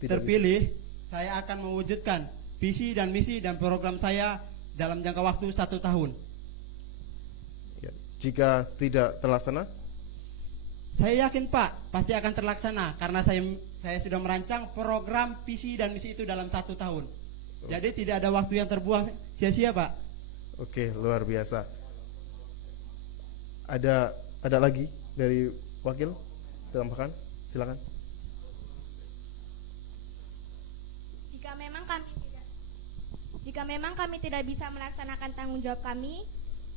terpilih, saya akan mewujudkan visi dan misi dan program saya dalam jangka waktu 1 tahun. Ya, jika tidak terlaksana? Saya yakin Pak, pasti akan terlaksana karena saya sudah merancang program visi dan misi itu dalam 1 tahun. Jadi tidak ada waktu yang terbuang sia-sia Pak. Oke, luar biasa. Ada lagi dari wakil? Tambahkan, silakan. jika memang kami tidak bisa melaksanakan tanggung jawab kami,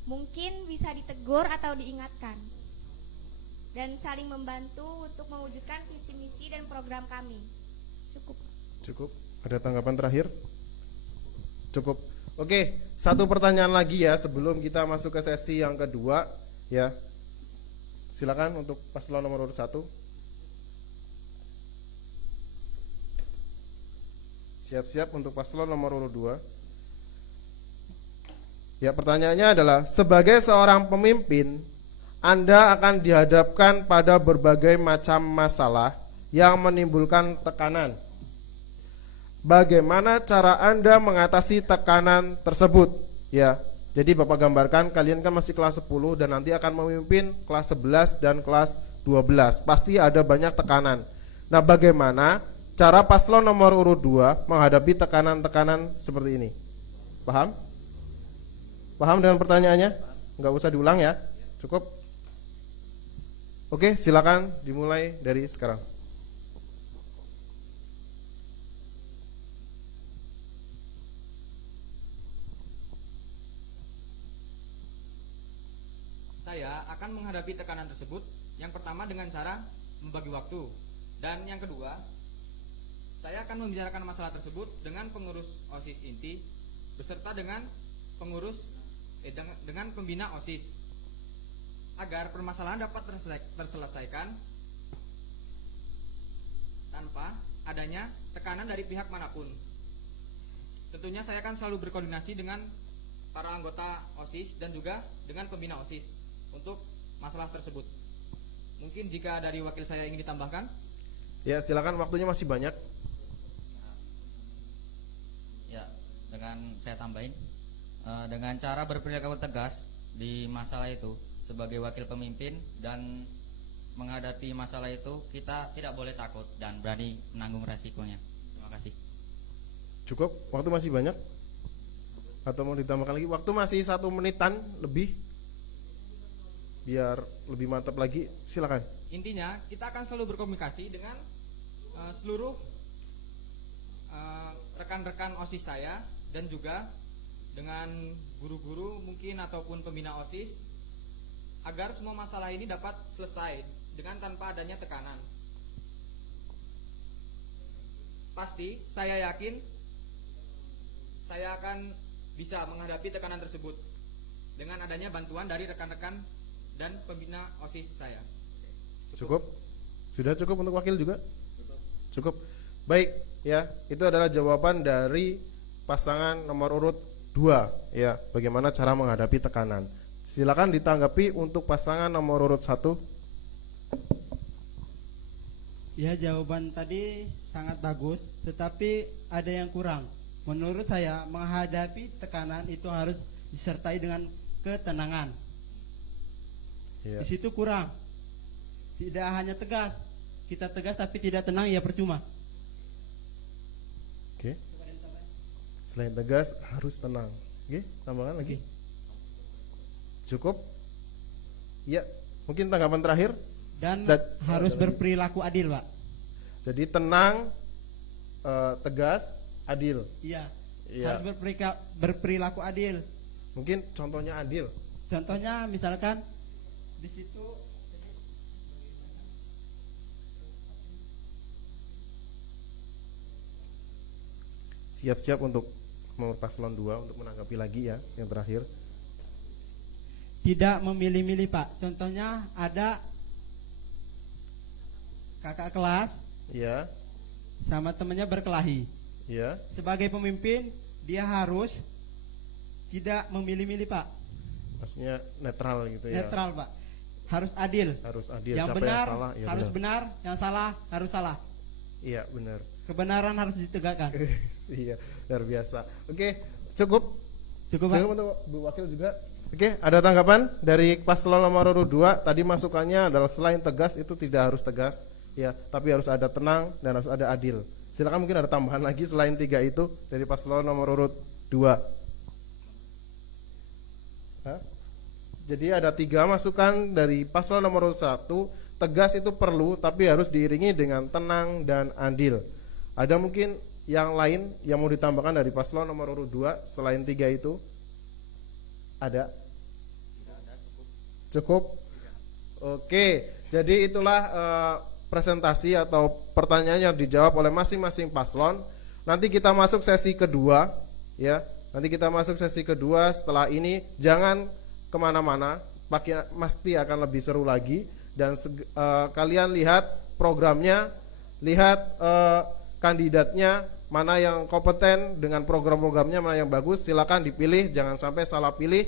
mungkin bisa ditegur atau diingatkan dan saling membantu untuk mewujudkan visi misi dan program kami. Cukup. Ada tanggapan terakhir? Cukup. Oke, satu pertanyaan lagi ya sebelum kita masuk ke sesi yang kedua ya. Silakan untuk paslon nomor urut 1. Siap-siap untuk paslon nomor urut 2. Ya, pertanyaannya adalah, sebagai seorang pemimpin, Anda akan dihadapkan pada berbagai macam masalah yang menimbulkan tekanan. Bagaimana cara Anda mengatasi tekanan tersebut? Ya, jadi Bapak gambarkan kalian kan masih kelas 10 dan nanti akan memimpin kelas 11 dan kelas 12. Pasti ada banyak tekanan. Nah, bagaimana cara paslon nomor urut 2 menghadapi tekanan-tekanan seperti ini? Paham? Paham dengan pertanyaannya? Enggak usah diulang ya. Cukup? Oke, silakan dimulai dari sekarang. Saya akan menghadapi tekanan tersebut yang pertama dengan cara membagi waktu, dan yang kedua saya akan membicarakan masalah tersebut dengan pengurus OSIS inti beserta dengan dengan pembina OSIS agar permasalahan dapat terselesaikan tanpa adanya tekanan dari pihak manapun. Tentunya saya akan selalu berkoordinasi dengan para anggota OSIS dan juga dengan pembina OSIS untuk masalah tersebut. Mungkin jika dari wakil saya ingin ditambahkan. Ya, silakan, waktunya masih banyak. Ya, dengan saya tambahin, dengan cara berperilaku tegas di masalah itu sebagai wakil pemimpin dan menghadapi masalah itu, kita tidak boleh takut dan berani menanggung resikonya. Terima kasih. Cukup, waktu masih banyak. Atau mau ditambahkan lagi? Waktu masih 1 menitan lebih. Biar lebih mantap lagi, silakan. Intinya kita akan selalu berkomunikasi dengan seluruh rekan-rekan OSIS saya dan juga dengan guru-guru mungkin ataupun pembina OSIS agar semua masalah ini dapat selesai dengan tanpa adanya tekanan. Pasti saya yakin saya akan bisa menghadapi tekanan tersebut dengan adanya bantuan dari rekan-rekan dan pembina OSIS saya. Cukup? Sudah cukup untuk wakil juga? Cukup. Baik, ya, itu adalah jawaban dari pasangan nomor urut 2 ya, bagaimana cara menghadapi tekanan. Silakan ditanggapi untuk pasangan nomor urut 1. Ya, jawaban tadi sangat bagus, tetapi ada yang kurang. Menurut saya, menghadapi tekanan itu harus disertai dengan ketenangan. Ya. Di situ kurang. Tidak hanya tegas. Kita tegas tapi tidak tenang, ya percuma. Oke. Selain tegas harus tenang. Oke, tambahkan lagi. Cukup? Ya, mungkin tanggapan terakhir. Dan harus berperilaku adil, Pak. Jadi tenang, tegas, adil. Iya. Iya. Harus berperilaku adil. Mungkin contohnya adil. Contohnya misalkan di situ siap-siap untuk nomor paslon 2 untuk menanggapi lagi ya, yang terakhir. tidak memilih-milih, Pak. Contohnya ada kakak kelas Iya. sama temannya berkelahi. Iya. Sebagai pemimpin dia harus tidak memilih-milih, Pak. Maksudnya netral gitu ya. Netral, Pak. Harus adil. Harus adil. Yang Siapa benar yang salah ya harus benar. benar, yang salah harus salah. Iya, benar. Kebenaran harus ditegakkan. Iya, luar biasa. Oke, cukup. Cukup, Pak. Cukup untuk Bu Wakil juga. Oke, ada tanggapan dari paslon nomor urut 2? Tadi masukannya adalah selain tegas itu tidak harus tegas, ya, tapi harus ada tenang dan harus ada adil. Silakan, mungkin ada tambahan lagi selain 3 itu dari paslon nomor urut 2. Hah? Jadi ada 3 masukan dari paslon nomor urut 1. Tegas itu perlu, tapi harus diiringi dengan tenang dan adil. Ada mungkin yang lain yang mau ditambahkan dari paslon nomor urut 2 selain 3 itu? Ada? Cukup? Oke, jadi itulah presentasi atau pertanyaan yang dijawab oleh masing-masing paslon. Nanti kita masuk sesi kedua, ya. Nanti kita masuk sesi kedua. Setelah ini jangan kemana-mana, pasti akan lebih seru lagi. Dan kalian lihat programnya, lihat kandidatnya, mana yang kompeten dengan program-programnya, mana yang bagus. Silakan dipilih, jangan sampai salah pilih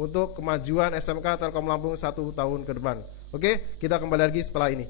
untuk kemajuan SMK Telkom Lampung 1 tahun ke depan. Oke, kita kembali lagi setelah ini.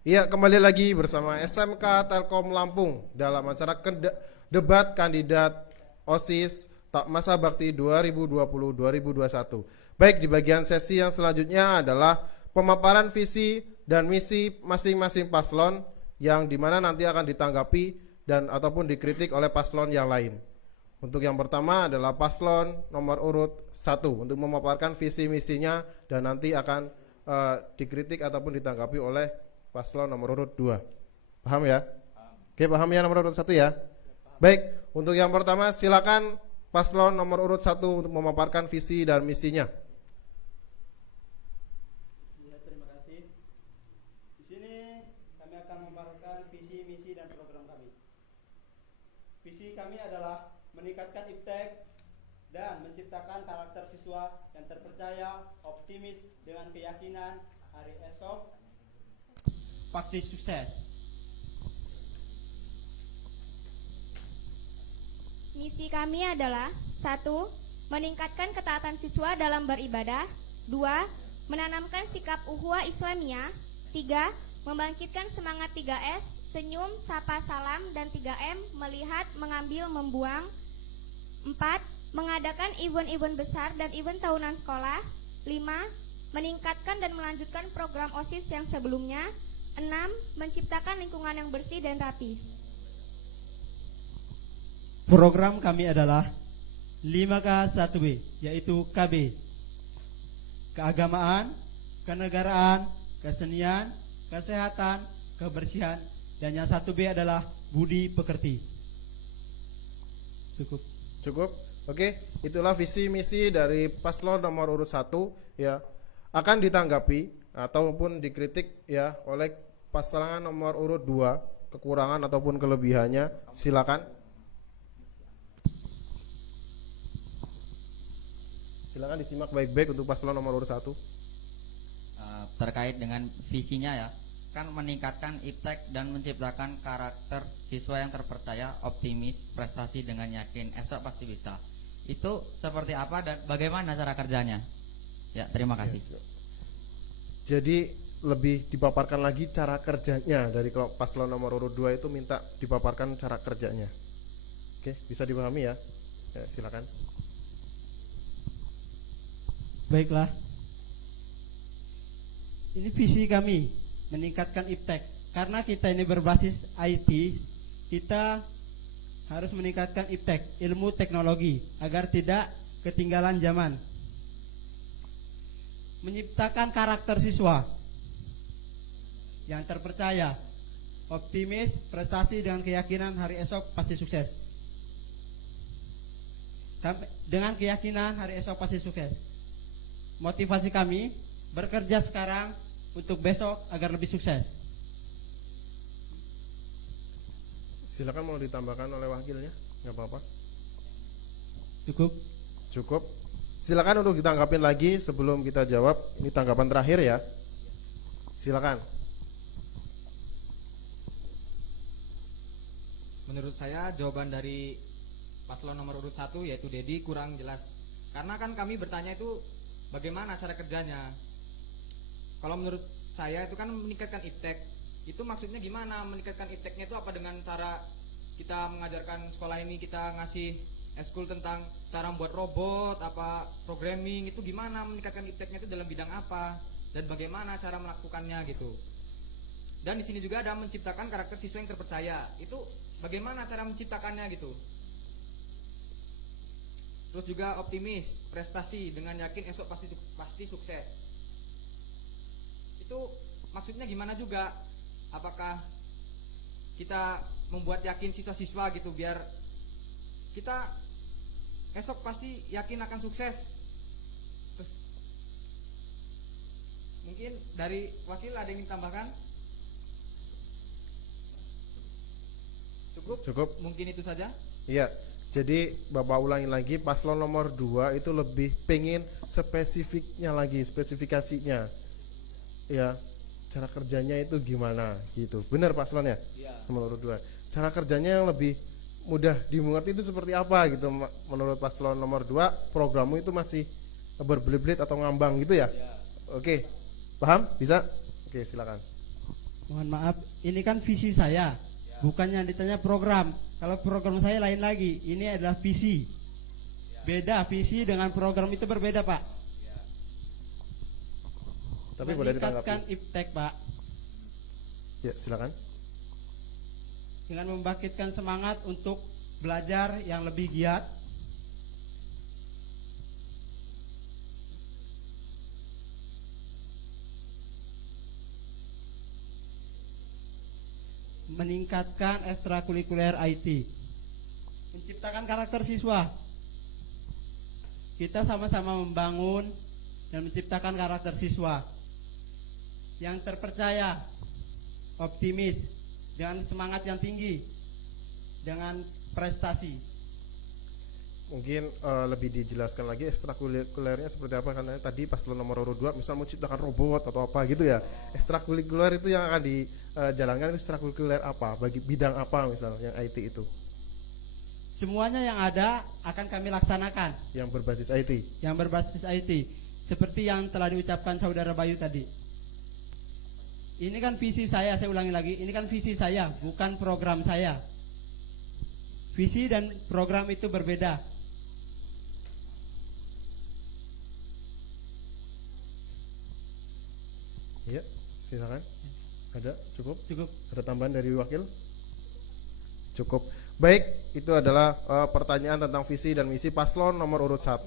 Iya, kembali lagi bersama SMK Telkom Lampung dalam acara debat kandidat OSIS Masa Bakti 2020-2021. Baik, di bagian sesi yang selanjutnya adalah pemaparan visi dan misi masing-masing paslon yang dimana nanti akan ditanggapi dan ataupun dikritik oleh paslon yang lain. Untuk yang pertama adalah paslon nomor urut 1 untuk memaparkan visi misinya dan nanti akan dikritik ataupun ditanggapi oleh paslon nomor urut 2. Paham ya? Oke, paham ya nomor urut 1 ya? Baik, untuk yang pertama silakan paslon nomor urut 1 untuk memaparkan visi dan misinya. Ya, terima kasih. Di sini kami akan memaparkan visi, misi dan program kami. Visi kami adalah meningkatkan iptek dan menciptakan karakter siswa yang terpercaya, optimis dengan keyakinan hari esok pasti sukses. Misi kami adalah 1. Meningkatkan ketaatan siswa dalam beribadah. 2. Menanamkan sikap ukhuwah Islamiyah. 3. Membangkitkan semangat 3S, senyum, sapa, salam, dan 3M, melihat, mengambil, membuang. 4. Mengadakan event-event besar dan event tahunan sekolah. 5. Meningkatkan dan melanjutkan program OSIS yang sebelumnya. 6. Menciptakan lingkungan yang bersih dan rapi. Program kami adalah 5K1B, yaitu KB, keagamaan, kenegaraan, kesenian, kesehatan, kebersihan, dan yang 1B adalah budi pekerti. Cukup? Oke, itulah visi misi dari paslon nomor urut 1 ya. Akan ditanggapi ataupun dikritik ya oleh pasangan nomor urut 2, kekurangan ataupun kelebihannya. Silakan. Silakan disimak baik-baik untuk paslon nomor urut 1. Terkait dengan visinya ya, kan meningkatkan iptek dan menciptakan karakter siswa yang terpercaya, optimis, prestasi dengan yakin, esok pasti bisa. Itu seperti apa dan bagaimana cara kerjanya? Ya, terima kasih. Jadi lebih dipaparkan lagi cara kerjanya dari paslon nomor urut 2 itu minta dipaparkan cara kerjanya. Oke, bisa dipahami ya? Ya, silakan. Baiklah. Ini visi kami, meningkatkan iptek. Karena kita ini berbasis IT, kita harus meningkatkan iptek, ilmu teknologi, agar tidak ketinggalan zaman. Menciptakan karakter siswa yang terpercaya, optimis, prestasi dengan keyakinan hari esok pasti sukses. Dengan keyakinan hari esok pasti sukses. Motivasi kami bekerja sekarang untuk besok agar lebih sukses. Silakan mau ditambahkan oleh wakilnya, nggak apa-apa. Cukup. Silakan untuk ditanggapin lagi sebelum kita jawab. Ini tanggapan terakhir ya. Silakan. Menurut saya jawaban dari paslon nomor urut 1 yaitu Dedi kurang jelas. Karena kan kami bertanya itu bagaimana cara kerjanya. Kalau menurut saya itu kan meningkatkan iptek. Itu maksudnya gimana meningkatkan ipteknya itu apa dengan cara kita mengajarkan sekolah ini kita ngasih eskul tentang cara membuat robot, apa programming, itu gimana meningkatkan ipteknya itu dalam bidang apa dan bagaimana cara melakukannya gitu. Dan di sini juga ada menciptakan karakter siswa yang terpercaya. Itu bagaimana cara menciptakannya gitu. Terus juga optimis, prestasi dengan yakin esok pasti sukses. Itu maksudnya gimana juga? Apakah kita membuat yakin siswa-siswa gitu biar kita esok pasti yakin akan sukses. Terus mungkin dari wakil ada yang ingin tambahkan? Cukup. Mungkin itu saja. Iya. Jadi Bapak ulangi lagi, paslon nomor 2 itu lebih pengen spesifiknya lagi, spesifikasinya. Ya, cara kerjanya itu gimana gitu. Benar paslonnya? Iya. Nomor 2. Cara kerjanya yang lebih mudah dimengerti itu seperti apa gitu. Menurut paslon nomor 2, programmu itu masih berbelit-belit atau ngambang gitu ya? Iya. Oke. Paham? Bisa? Oke, silakan. Mohon maaf, ini kan visi saya, bukan yang ditanya program. Kalau program saya lain lagi, ini adalah visi. Beda, visi dengan program itu berbeda, Pak. Tapi boleh Meningkatkan ditanggapi. iptek, Pak, Ya, silakan. dengan membangkitkan semangat untuk belajar yang lebih giat. Meningkatkan ekstrakurikuler IT. Menciptakan karakter siswa. Kita sama-sama membangun dan menciptakan karakter siswa yang terpercaya, optimis, dengan semangat yang tinggi, dengan prestasi. Mungkin lebih dijelaskan lagi ekstrakurikulernya seperti apa, karena tadi paslon nomor urut 2 misal menciptakan robot atau apa gitu ya. Ekstrakurikuler itu yang akan dijalankan ekstrakurikuler apa, bagi bidang apa misal yang IT itu Semuanya yang ada akan kami laksanakan yang berbasis IT. yang berbasis IT, seperti yang telah diucapkan saudara Bayu tadi. Ini kan visi saya ulangi lagi, ini kan visi saya, bukan program saya. Visi dan program itu berbeda. Iya, silakan. Ada cukup? Cukup. Ada tambahan dari wakil? Cukup. Baik, itu adalah pertanyaan tentang visi dan misi paslon nomor urut 1.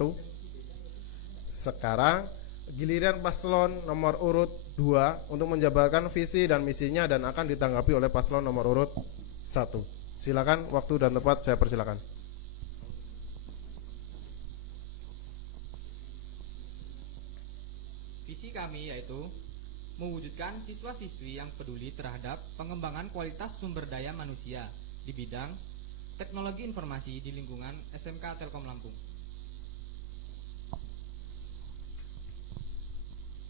Sekarang giliran paslon nomor urut 2 untuk menjabarkan visi dan misinya dan akan ditanggapi oleh paslon nomor urut 1. Silakan, waktu dan tempat saya persilakan. Visi kami yaitu mewujudkan siswa-siswi yang peduli terhadap pengembangan kualitas sumber daya manusia di bidang teknologi informasi di lingkungan SMK Telkom Lampung.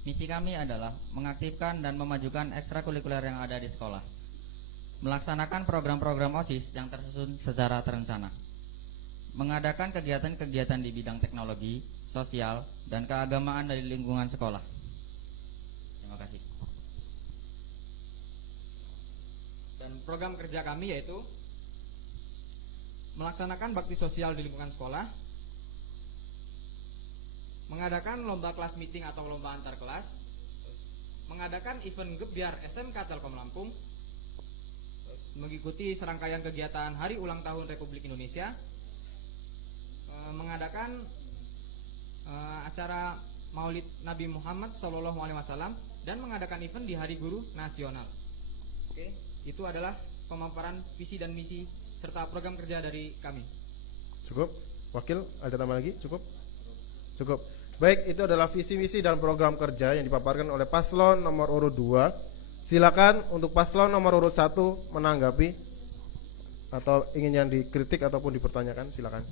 Misi kami adalah mengaktifkan dan memajukan ekstrakurikuler yang ada di sekolah, melaksanakan program-program OSIS yang tersusun secara terencana, mengadakan kegiatan-kegiatan di bidang teknologi, sosial, dan keagamaan dari lingkungan sekolah. Terima kasih. Dan program kerja kami yaitu melaksanakan bakti sosial di lingkungan sekolah, mengadakan lomba kelas meeting atau lomba antar kelas, mengadakan event gebyar SMK Telkom Lampung, mengikuti serangkaian kegiatan Hari Ulang Tahun Republik Indonesia, mengadakan acara Maulid Nabi Muhammad SAW, dan mengadakan event di Hari Guru Nasional. Oke, itu adalah pemaparan visi dan misi serta program kerja dari kami. Cukup? Wakil, ada tambah lagi? Cukup? Cukup. Baik, itu adalah visi misi dan program kerja yang dipaparkan oleh paslon nomor urut 2. Silakan untuk paslon nomor urut 1 menanggapi atau ingin yang dikritik ataupun dipertanyakan, silakan.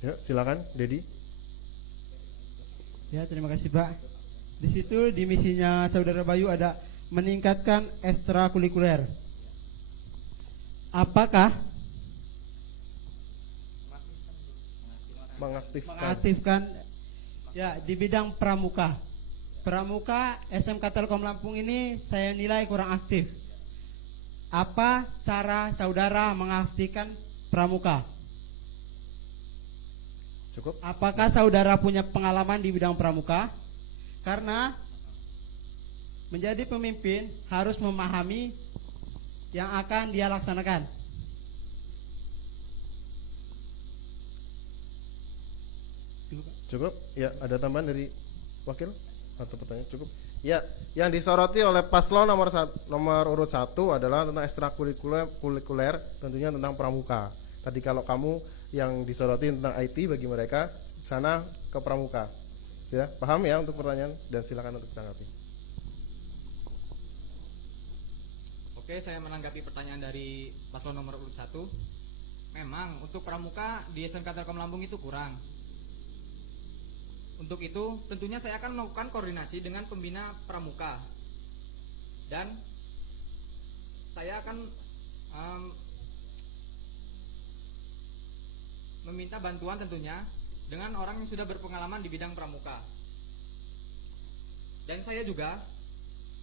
Ya, silakan, Dedi. Ya, terima kasih, Pak. Di situ di misinya saudara Bayu ada meningkatkan ekstrakurikuler. Apakah mengaktifkan ya di bidang pramuka? Pramuka SMK Telkom Lampung ini saya nilai kurang aktif. Apa cara saudara mengaktifkan pramuka? Cukup. Apakah saudara punya pengalaman di bidang pramuka? Karena menjadi pemimpin harus memahami yang akan dia laksanakan. Cukup? Ya, ada tambahan dari wakil atau pertanyaan? Cukup. Ya, yang disoroti oleh paslon nomor urut 1 adalah tentang ekstrakurikuler, tentunya tentang pramuka. Tadi kalau kamu yang disoroti tentang IT, bagi mereka sana ke pramuka. Ya, paham ya untuk pertanyaan, dan silakan untuk ditanggapi. Oke, saya menanggapi pertanyaan dari paslon nomor urut 1. Memang untuk pramuka di SMK Telkom Lampung itu kurang. Untuk itu tentunya saya akan melakukan koordinasi dengan pembina pramuka, dan saya akan meminta bantuan tentunya dengan orang yang sudah berpengalaman di bidang pramuka. Dan saya juga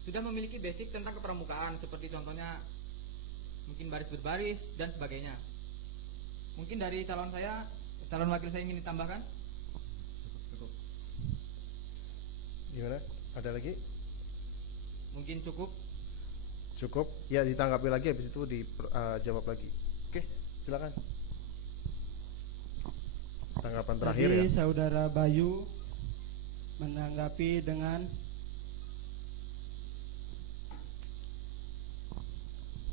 sudah memiliki basic tentang kepramukaan, seperti contohnya mungkin baris berbaris dan sebagainya. Mungkin dari calon wakil saya ingin ditambahkan? Gimana? Ada lagi? Mungkin cukup. Cukup? Ya, ditanggapi lagi, habis itu dijawab lagi. Oke, silakan. Tanggapan terakhir Jadi, ya. Saudara Bayu menanggapi dengan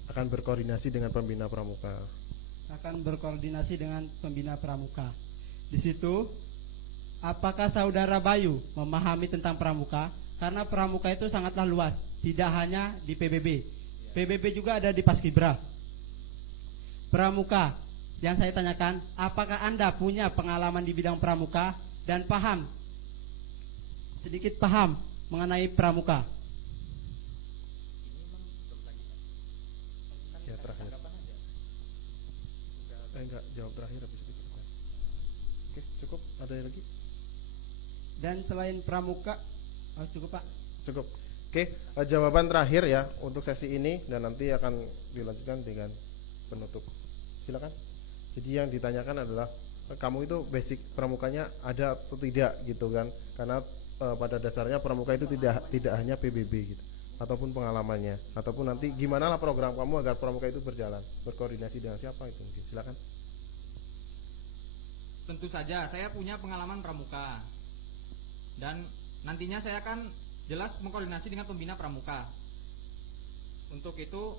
akan berkoordinasi dengan pembina pramuka. Di situ, apakah Saudara Bayu memahami tentang pramuka? Karena pramuka itu sangatlah luas, tidak hanya di PBB. PBB juga ada di Paskibra. Pramuka, yang saya tanyakan, apakah Anda punya pengalaman di bidang pramuka dan sedikit paham mengenai pramuka? Ya, terakhir. Enggak, jawab terakhir habis itu. Oke, cukup. Ada lagi? Dan selain pramuka, cukup Pak. Cukup. Oke, jawaban terakhir ya untuk sesi ini, dan nanti akan dilanjutkan dengan penutup. Silakan. Jadi yang ditanyakan adalah kamu itu basic pramukanya ada atau tidak gitu kan? Karena pada dasarnya pramuka itu tidak hanya PBB gitu, ataupun pengalamannya, ataupun nanti gimana lah program kamu agar pramuka itu berjalan, berkoordinasi dengan siapa itu mungkin. Silakan. Tentu saja saya punya pengalaman pramuka. Dan nantinya saya akan jelas mengkoordinasi dengan pembina pramuka. Untuk itu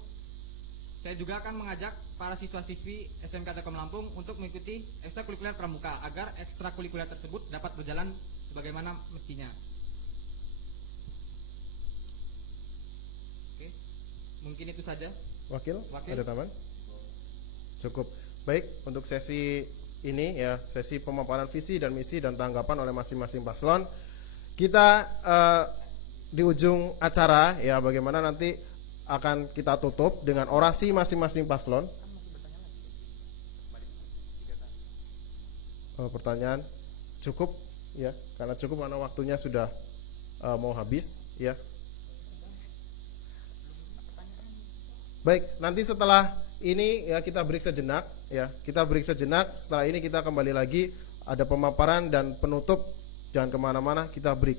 saya juga akan mengajak para siswa-siswi SMK Telkom Lampung untuk mengikuti ekstrakurikuler pramuka agar ekstrakurikuler tersebut dapat berjalan sebagaimana mestinya. Oke, mungkin itu saja. Wakil. Ada tambahan? Cukup. Baik, untuk sesi ini ya, sesi pemaparan visi dan misi dan tanggapan oleh masing-masing paslon. Kita di ujung acara ya, bagaimana nanti akan kita tutup dengan orasi masing-masing paslon. Pertanyaan cukup ya, karena cukup karena waktunya sudah mau habis ya. Baik, nanti setelah ini ya kita break sejenak ya. Kita break sejenak, setelah ini kita kembali lagi, ada pemaparan dan penutup. Jangan kemana-mana, kita break.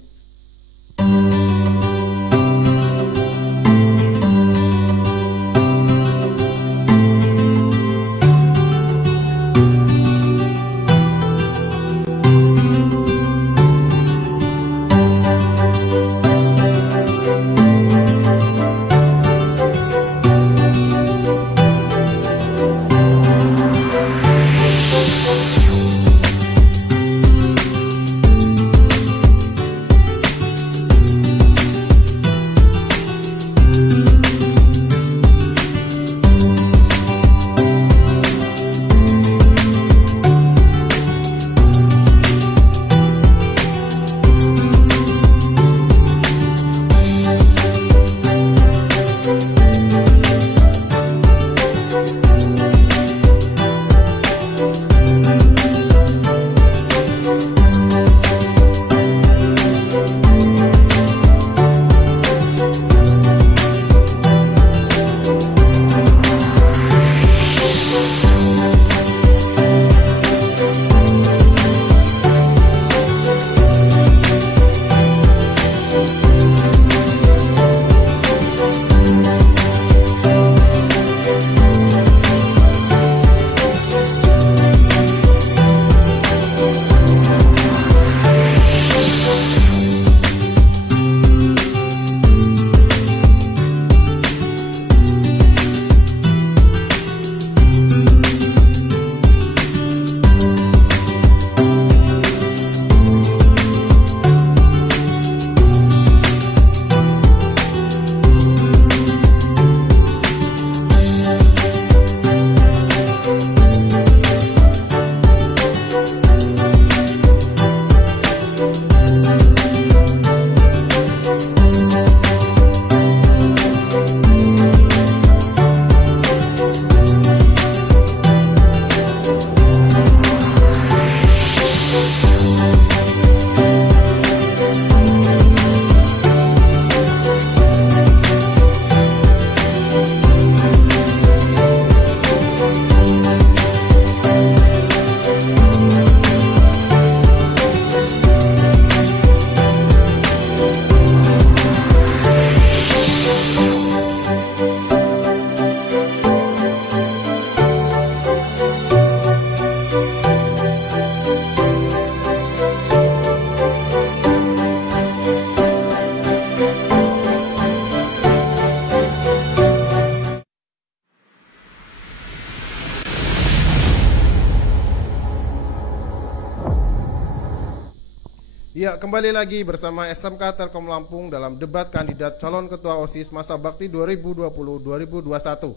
Ya, kembali lagi bersama SMK Telkom Lampung dalam debat kandidat calon ketua OSIS masa bakti 2020-2021.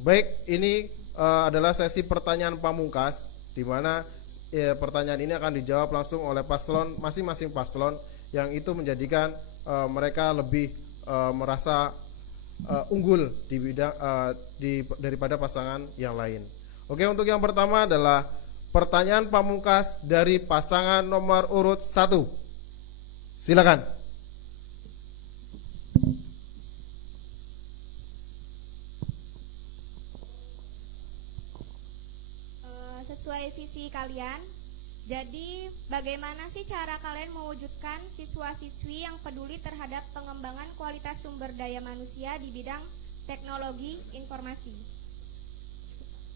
Baik, ini adalah sesi pertanyaan pamungkas, di mana pertanyaan ini akan dijawab langsung oleh paslon, masing-masing paslon, yang itu menjadikan mereka lebih merasa unggul di bidang daripada pasangan yang lain. Oke, untuk yang pertama adalah pertanyaan pamungkas dari pasangan nomor urut 1. Silakan. Sesuai visi kalian, jadi bagaimana sih cara kalian mewujudkan siswa-siswi yang peduli terhadap pengembangan kualitas sumber daya manusia di bidang teknologi informasi?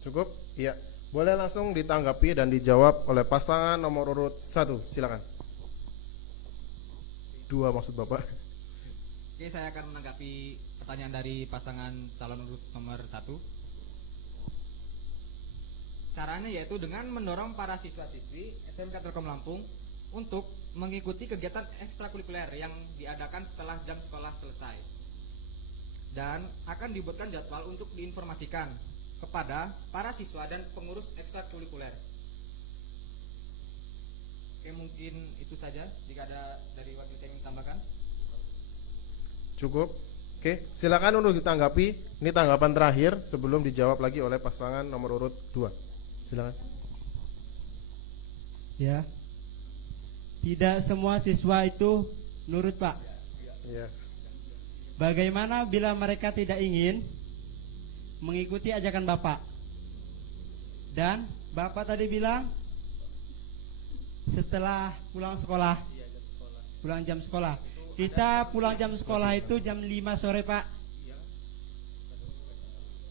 Cukup? Iya. Boleh langsung ditanggapi dan dijawab oleh pasangan nomor urut 1. Silakan. 2 maksud Bapak. Oke, saya akan menanggapi pertanyaan dari pasangan calon urut nomor 1. Caranya yaitu dengan mendorong para siswa-siswi SMK Telkom Lampung untuk mengikuti kegiatan ekstrakurikuler yang diadakan setelah jam sekolah selesai. Dan akan dibuatkan jadwal untuk diinformasikan kepada para siswa dan pengurus ekstrakurikuler. Oke, mungkin itu saja. Jika ada dari wakil saya ingin tambahkan. Cukup. Oke, silakan untuk ditanggapi. Ini tanggapan terakhir sebelum dijawab lagi oleh pasangan nomor urut 2. Silakan. Ya. Tidak semua siswa itu nurut, Pak. Ya. Bagaimana bila mereka tidak ingin mengikuti ajakan Bapak? Dan Bapak tadi bilang setelah pulang sekolah, pulang jam sekolah. Kita pulang jam sekolah itu jam 5 sore, Pak.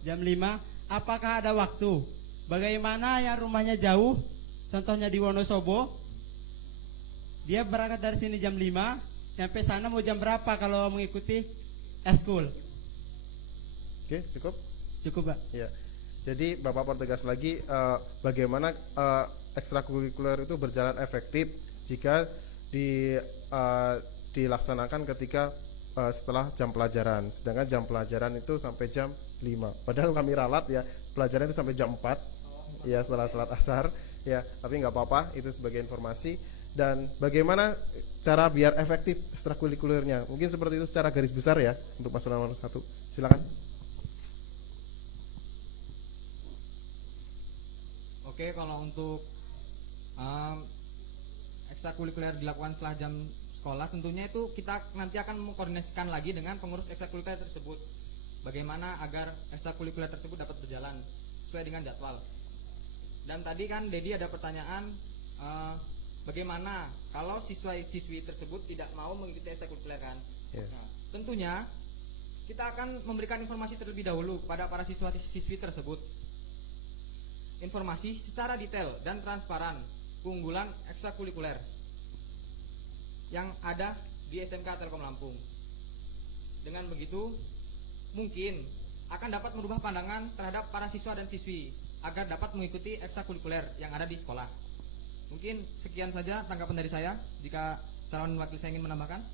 Jam 5. Apakah ada waktu? Bagaimana yang rumahnya jauh, contohnya di Wonosobo, dia berangkat dari sini jam 5, sampai sana mau jam berapa kalau mengikuti eskul? Oke, cukup. Cukup, Pak. Ya. Jadi Bapak pertegas lagi bagaimana ekstrakurikuler itu berjalan efektif jika dilaksanakan ketika setelah jam pelajaran. Sedangkan jam pelajaran itu sampai jam 5. Padahal kami ralat ya, pelajaran itu sampai jam 4. Ya, setelah salat asar ya, tapi nggak apa-apa, itu sebagai informasi. Dan bagaimana cara biar efektif ekstrakurikulernya? Mungkin seperti itu secara garis besar ya untuk paslon nomor 1. Silakan. Oke, kalau untuk ekstrakurikuler dilakukan setelah jam sekolah, tentunya itu kita nanti akan mengkoordinasikan lagi dengan pengurus ekstrakurikuler tersebut. Bagaimana agar ekstrakurikuler tersebut dapat berjalan sesuai dengan jadwal. Dan tadi kan Dedi ada pertanyaan, bagaimana kalau siswa-siswi tersebut tidak mau mengikuti ekstrakurikuler kan? Yeah. Nah, tentunya kita akan memberikan informasi terlebih dahulu kepada para siswa-siswi tersebut. Informasi secara detail dan transparan keunggulan ekstrakurikuler yang ada di SMK Telkom Lampung. Dengan begitu, mungkin akan dapat merubah pandangan terhadap para siswa dan siswi agar dapat mengikuti ekstrakurikuler yang ada di sekolah. Mungkin sekian saja tanggapan dari saya. Jika calon wakil saya ingin menambahkan.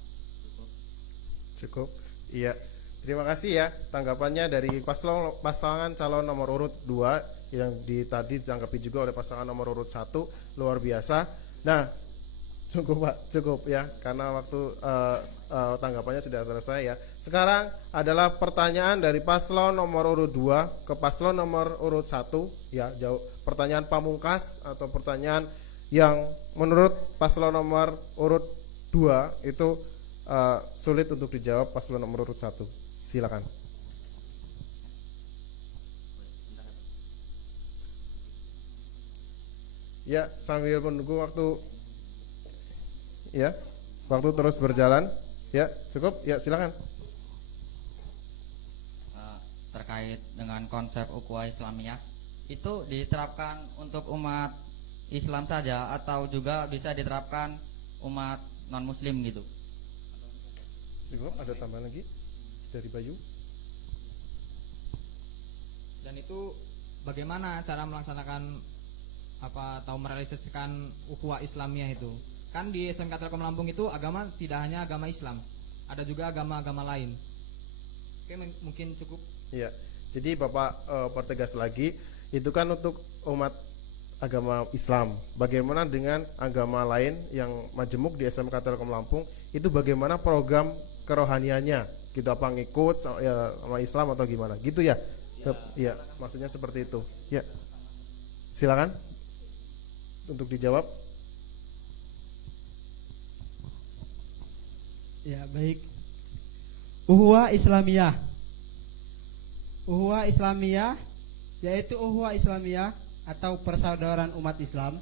Cukup. Iya. Terima kasih ya tanggapannya dari pasangan calon nomor urut 2 yang tadi ditanggapi juga oleh pasangan nomor urut 1. Luar biasa. Nah, cukup Pak, cukup ya, karena waktu tanggapannya sudah selesai ya. Sekarang adalah pertanyaan dari paslon nomor urut 2 ke paslon nomor urut 1 ya, jauh pertanyaan pamungkas atau pertanyaan yang menurut paslon nomor urut 2 itu sulit untuk dijawab paslon nomor urut 1. Silakan. Ya, sambil menunggu waktu ya, waktu terus berjalan. Ya, cukup. Ya, silakan. Terkait dengan konsep ukhuwah Islamiyah, itu diterapkan untuk umat Islam saja atau juga bisa diterapkan umat non Muslim gitu? Cukup. Ada tambahan lagi dari Bayu? Dan itu bagaimana cara melaksanakan atau merealisasikan ukhuwah Islamiyah itu? kan di SMK Telkom Lampung itu agama tidak hanya agama Islam, ada juga agama-agama lain. Oke, mungkin cukup. Ya, jadi Bapak pertegas lagi, itu kan untuk umat agama Islam. Bagaimana dengan agama lain yang majemuk di SMK Telkom Lampung? Itu bagaimana program kerohaniannya? Gitu apa ngikut sama Islam atau gimana? Gitu ya? Ya, maksudnya seperti itu. Ya, silakan untuk dijawab. Ya, baik. Uhuwah Islamiyah. Uhuwah Islamiyah yaitu uhuwah Islamiyah atau persaudaraan umat Islam.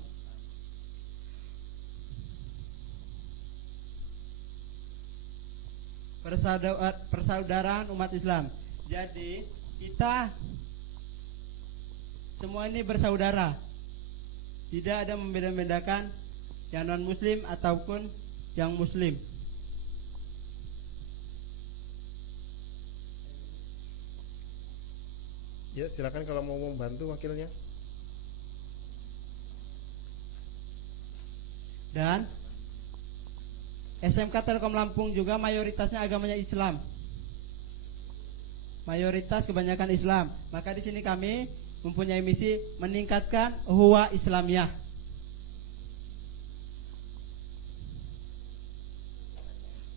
Persaudaraan umat Islam. Jadi kita semua ini bersaudara. Tidak ada membeda-bedakan yang non muslim ataupun yang muslim. Ya, silakan kalau mau membantu wakilnya. Dan SMK Telkom Lampung juga mayoritasnya agamanya Islam. Mayoritas kebanyakan Islam. Maka di sini kami mempunyai misi meningkatkan ukhuwah Islamiyah.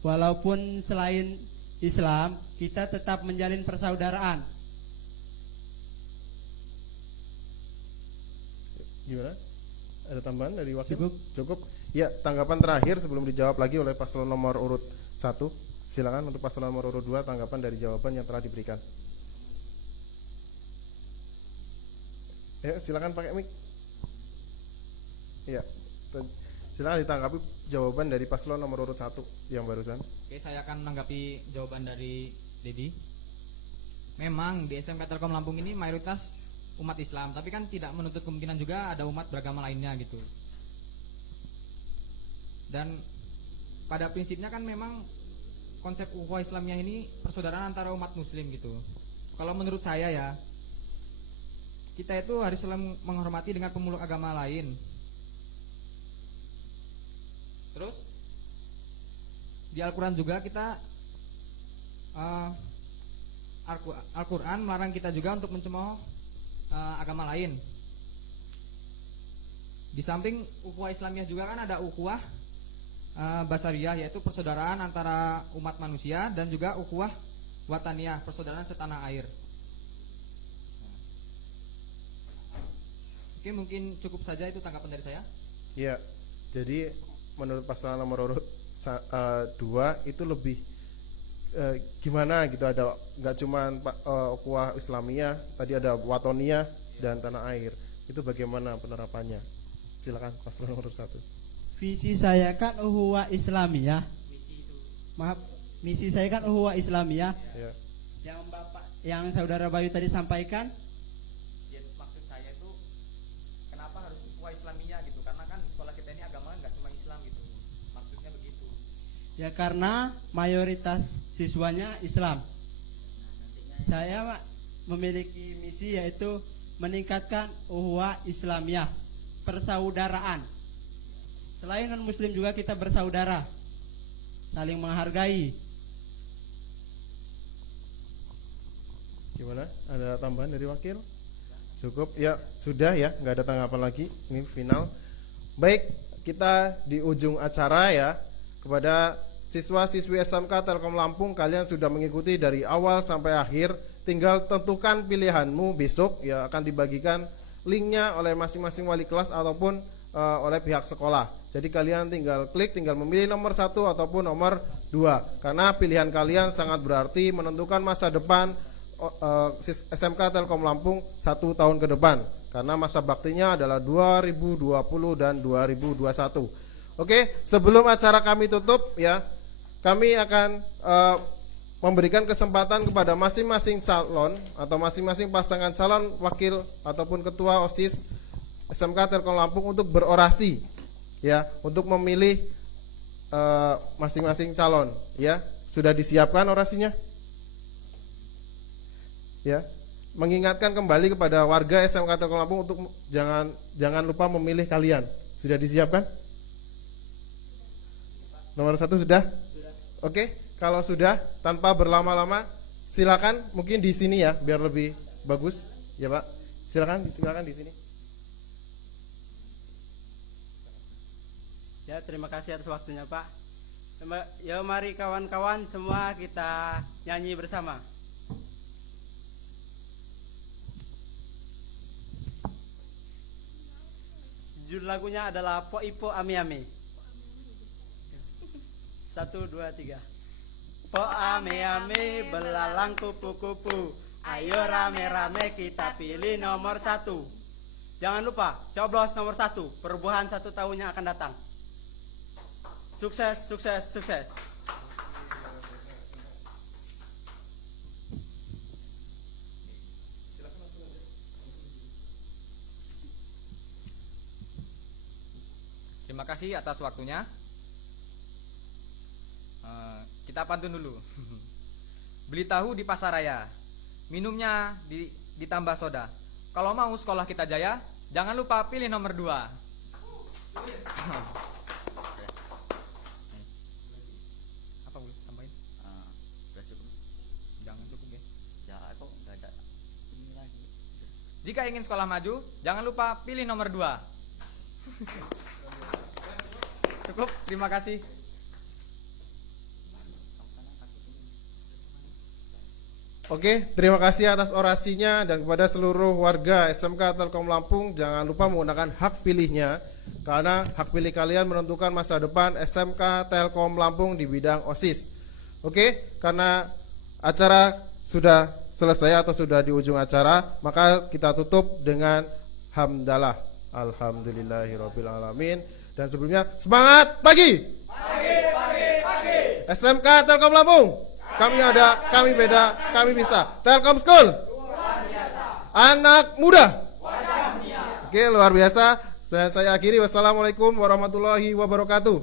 Walaupun selain Islam, kita tetap menjalin persaudaraan. Gimana? Ada tambahan dari wakil? Cukup. Ya, tanggapan terakhir sebelum dijawab lagi oleh paslon nomor urut 1. Silakan untuk paslon nomor urut 2 tanggapan dari jawaban yang telah diberikan. Ya, silakan pakai mic. Ya. Silakan ditanggapi jawaban dari paslon nomor urut 1 yang barusan. Oke, saya akan menanggapi jawaban dari Dedi. Memang di SMK Telkom Lampung ini mayoritas umat Islam, tapi kan tidak menutup kemungkinan juga ada umat beragama lainnya gitu. Dan pada prinsipnya kan memang konsep ukhuwah Islamiyah ini persaudaraan antara umat muslim gitu. Kalau menurut saya ya, kita itu harus selalu menghormati dengan pemeluk agama lain. Terus di Al-Quran juga kita Al-Quran melarang kita juga untuk mencemooh agama lain. Di samping ukhuwah Islamiyah juga kan ada ukhuwah basariyah, yaitu persaudaraan antara umat manusia, dan juga ukhuwah wataniyah, persaudaraan setanah air. Oke, mungkin cukup saja itu tanggapan dari saya. Ya, jadi menurut paslon nomor urut 2 itu lebih gimana gitu, ada nggak cuman ukhuwah Islamiyah, tadi ada watoniyah dan tanah air. Itu bagaimana penerapannya? Silakan paslon nomor 1. Visi saya kan ukhuwah Islamiyah. Misi saya kan ukhuwah Islamiyah. Ya. Yang saudara Bayu tadi sampaikan. Ya, maksud saya itu kenapa harus ukhuwah Islamiyah gitu? Karena kan sekolah kita ini agama nggak cuma Islam gitu. Maksudnya begitu. Ya karena mayoritas siswanya Islam. Saya memiliki misi yaitu meningkatkan ukhuwah Islamiyah, persaudaraan. Selain non muslim juga kita bersaudara, saling menghargai. Gimana? Ada tambahan dari wakil? Cukup? Ya, sudah ya, nggak ada tanggapan lagi. Ini final. Baik, kita di ujung acara ya. Kepada siswa-siswi SMK Telkom Lampung, kalian sudah mengikuti dari awal sampai akhir. Tinggal tentukan pilihanmu besok ya, akan dibagikan linknya oleh masing-masing wali kelas ataupun oleh pihak sekolah. Jadi kalian tinggal klik, tinggal memilih nomor 1 ataupun nomor 2. Karena pilihan kalian sangat berarti menentukan masa depan SMK Telkom Lampung 1 tahun ke depan. Karena masa baktinya adalah 2020 dan 2021. Oke, sebelum acara kami tutup ya, kami akan memberikan kesempatan kepada masing-masing calon atau masing-masing pasangan calon wakil ataupun ketua OSIS SMK Telkom Lampung untuk berorasi ya, untuk memilih masing-masing calon ya. Sudah disiapkan orasinya? Ya. Mengingatkan kembali kepada warga SMK Telkom Lampung untuk jangan lupa memilih kalian. Sudah disiapkan? Nomor 1 sudah? Oke, kalau sudah tanpa berlama-lama silakan mungkin di sini ya biar lebih bagus ya Pak. Silakan di sini. Ya, terima kasih atas waktunya Pak. Ya, mari kawan-kawan semua kita nyanyi bersama. Judul lagunya adalah Po Ipo Ami Ami. 1, 2, 3. Po Ami Ami belalang kupu-kupu, ayo rame-rame kita pilih nomor 1. Jangan lupa coblos nomor 1, perubahan 1 tahun yang akan datang. Sukses, sukses, sukses. Terima kasih atas waktunya. Kita pantun dulu. Beli tahu di pasar raya, minumnya ditambah soda. Kalau mau sekolah kita jaya, jangan lupa pilih nomor 2. Apa boleh tambahin? Sudah cukup. Jangan cukup ya. Ya, kok nggak ada ini lagi. Jika ingin sekolah maju, jangan lupa pilih nomor 2. Cukup, terima kasih. Oke, terima kasih atas orasinya dan kepada seluruh warga SMK Telkom Lampung jangan lupa menggunakan hak pilihnya karena hak pilih kalian menentukan masa depan SMK Telkom Lampung di bidang OSIS. Oke, karena acara sudah selesai atau sudah di ujung acara, maka kita tutup dengan hamdalah. Alhamdulillahirabbil alamin. Dan sebelumnya semangat pagi. Pagi. SMK Telkom Lampung. Kami ada, kami beda, kami bisa. Telkom School. Luar biasa. Anak muda. Wajah mulia. Oke, luar biasa. Dan saya akhiri. Wassalamualaikum warahmatullahi wabarakatuh.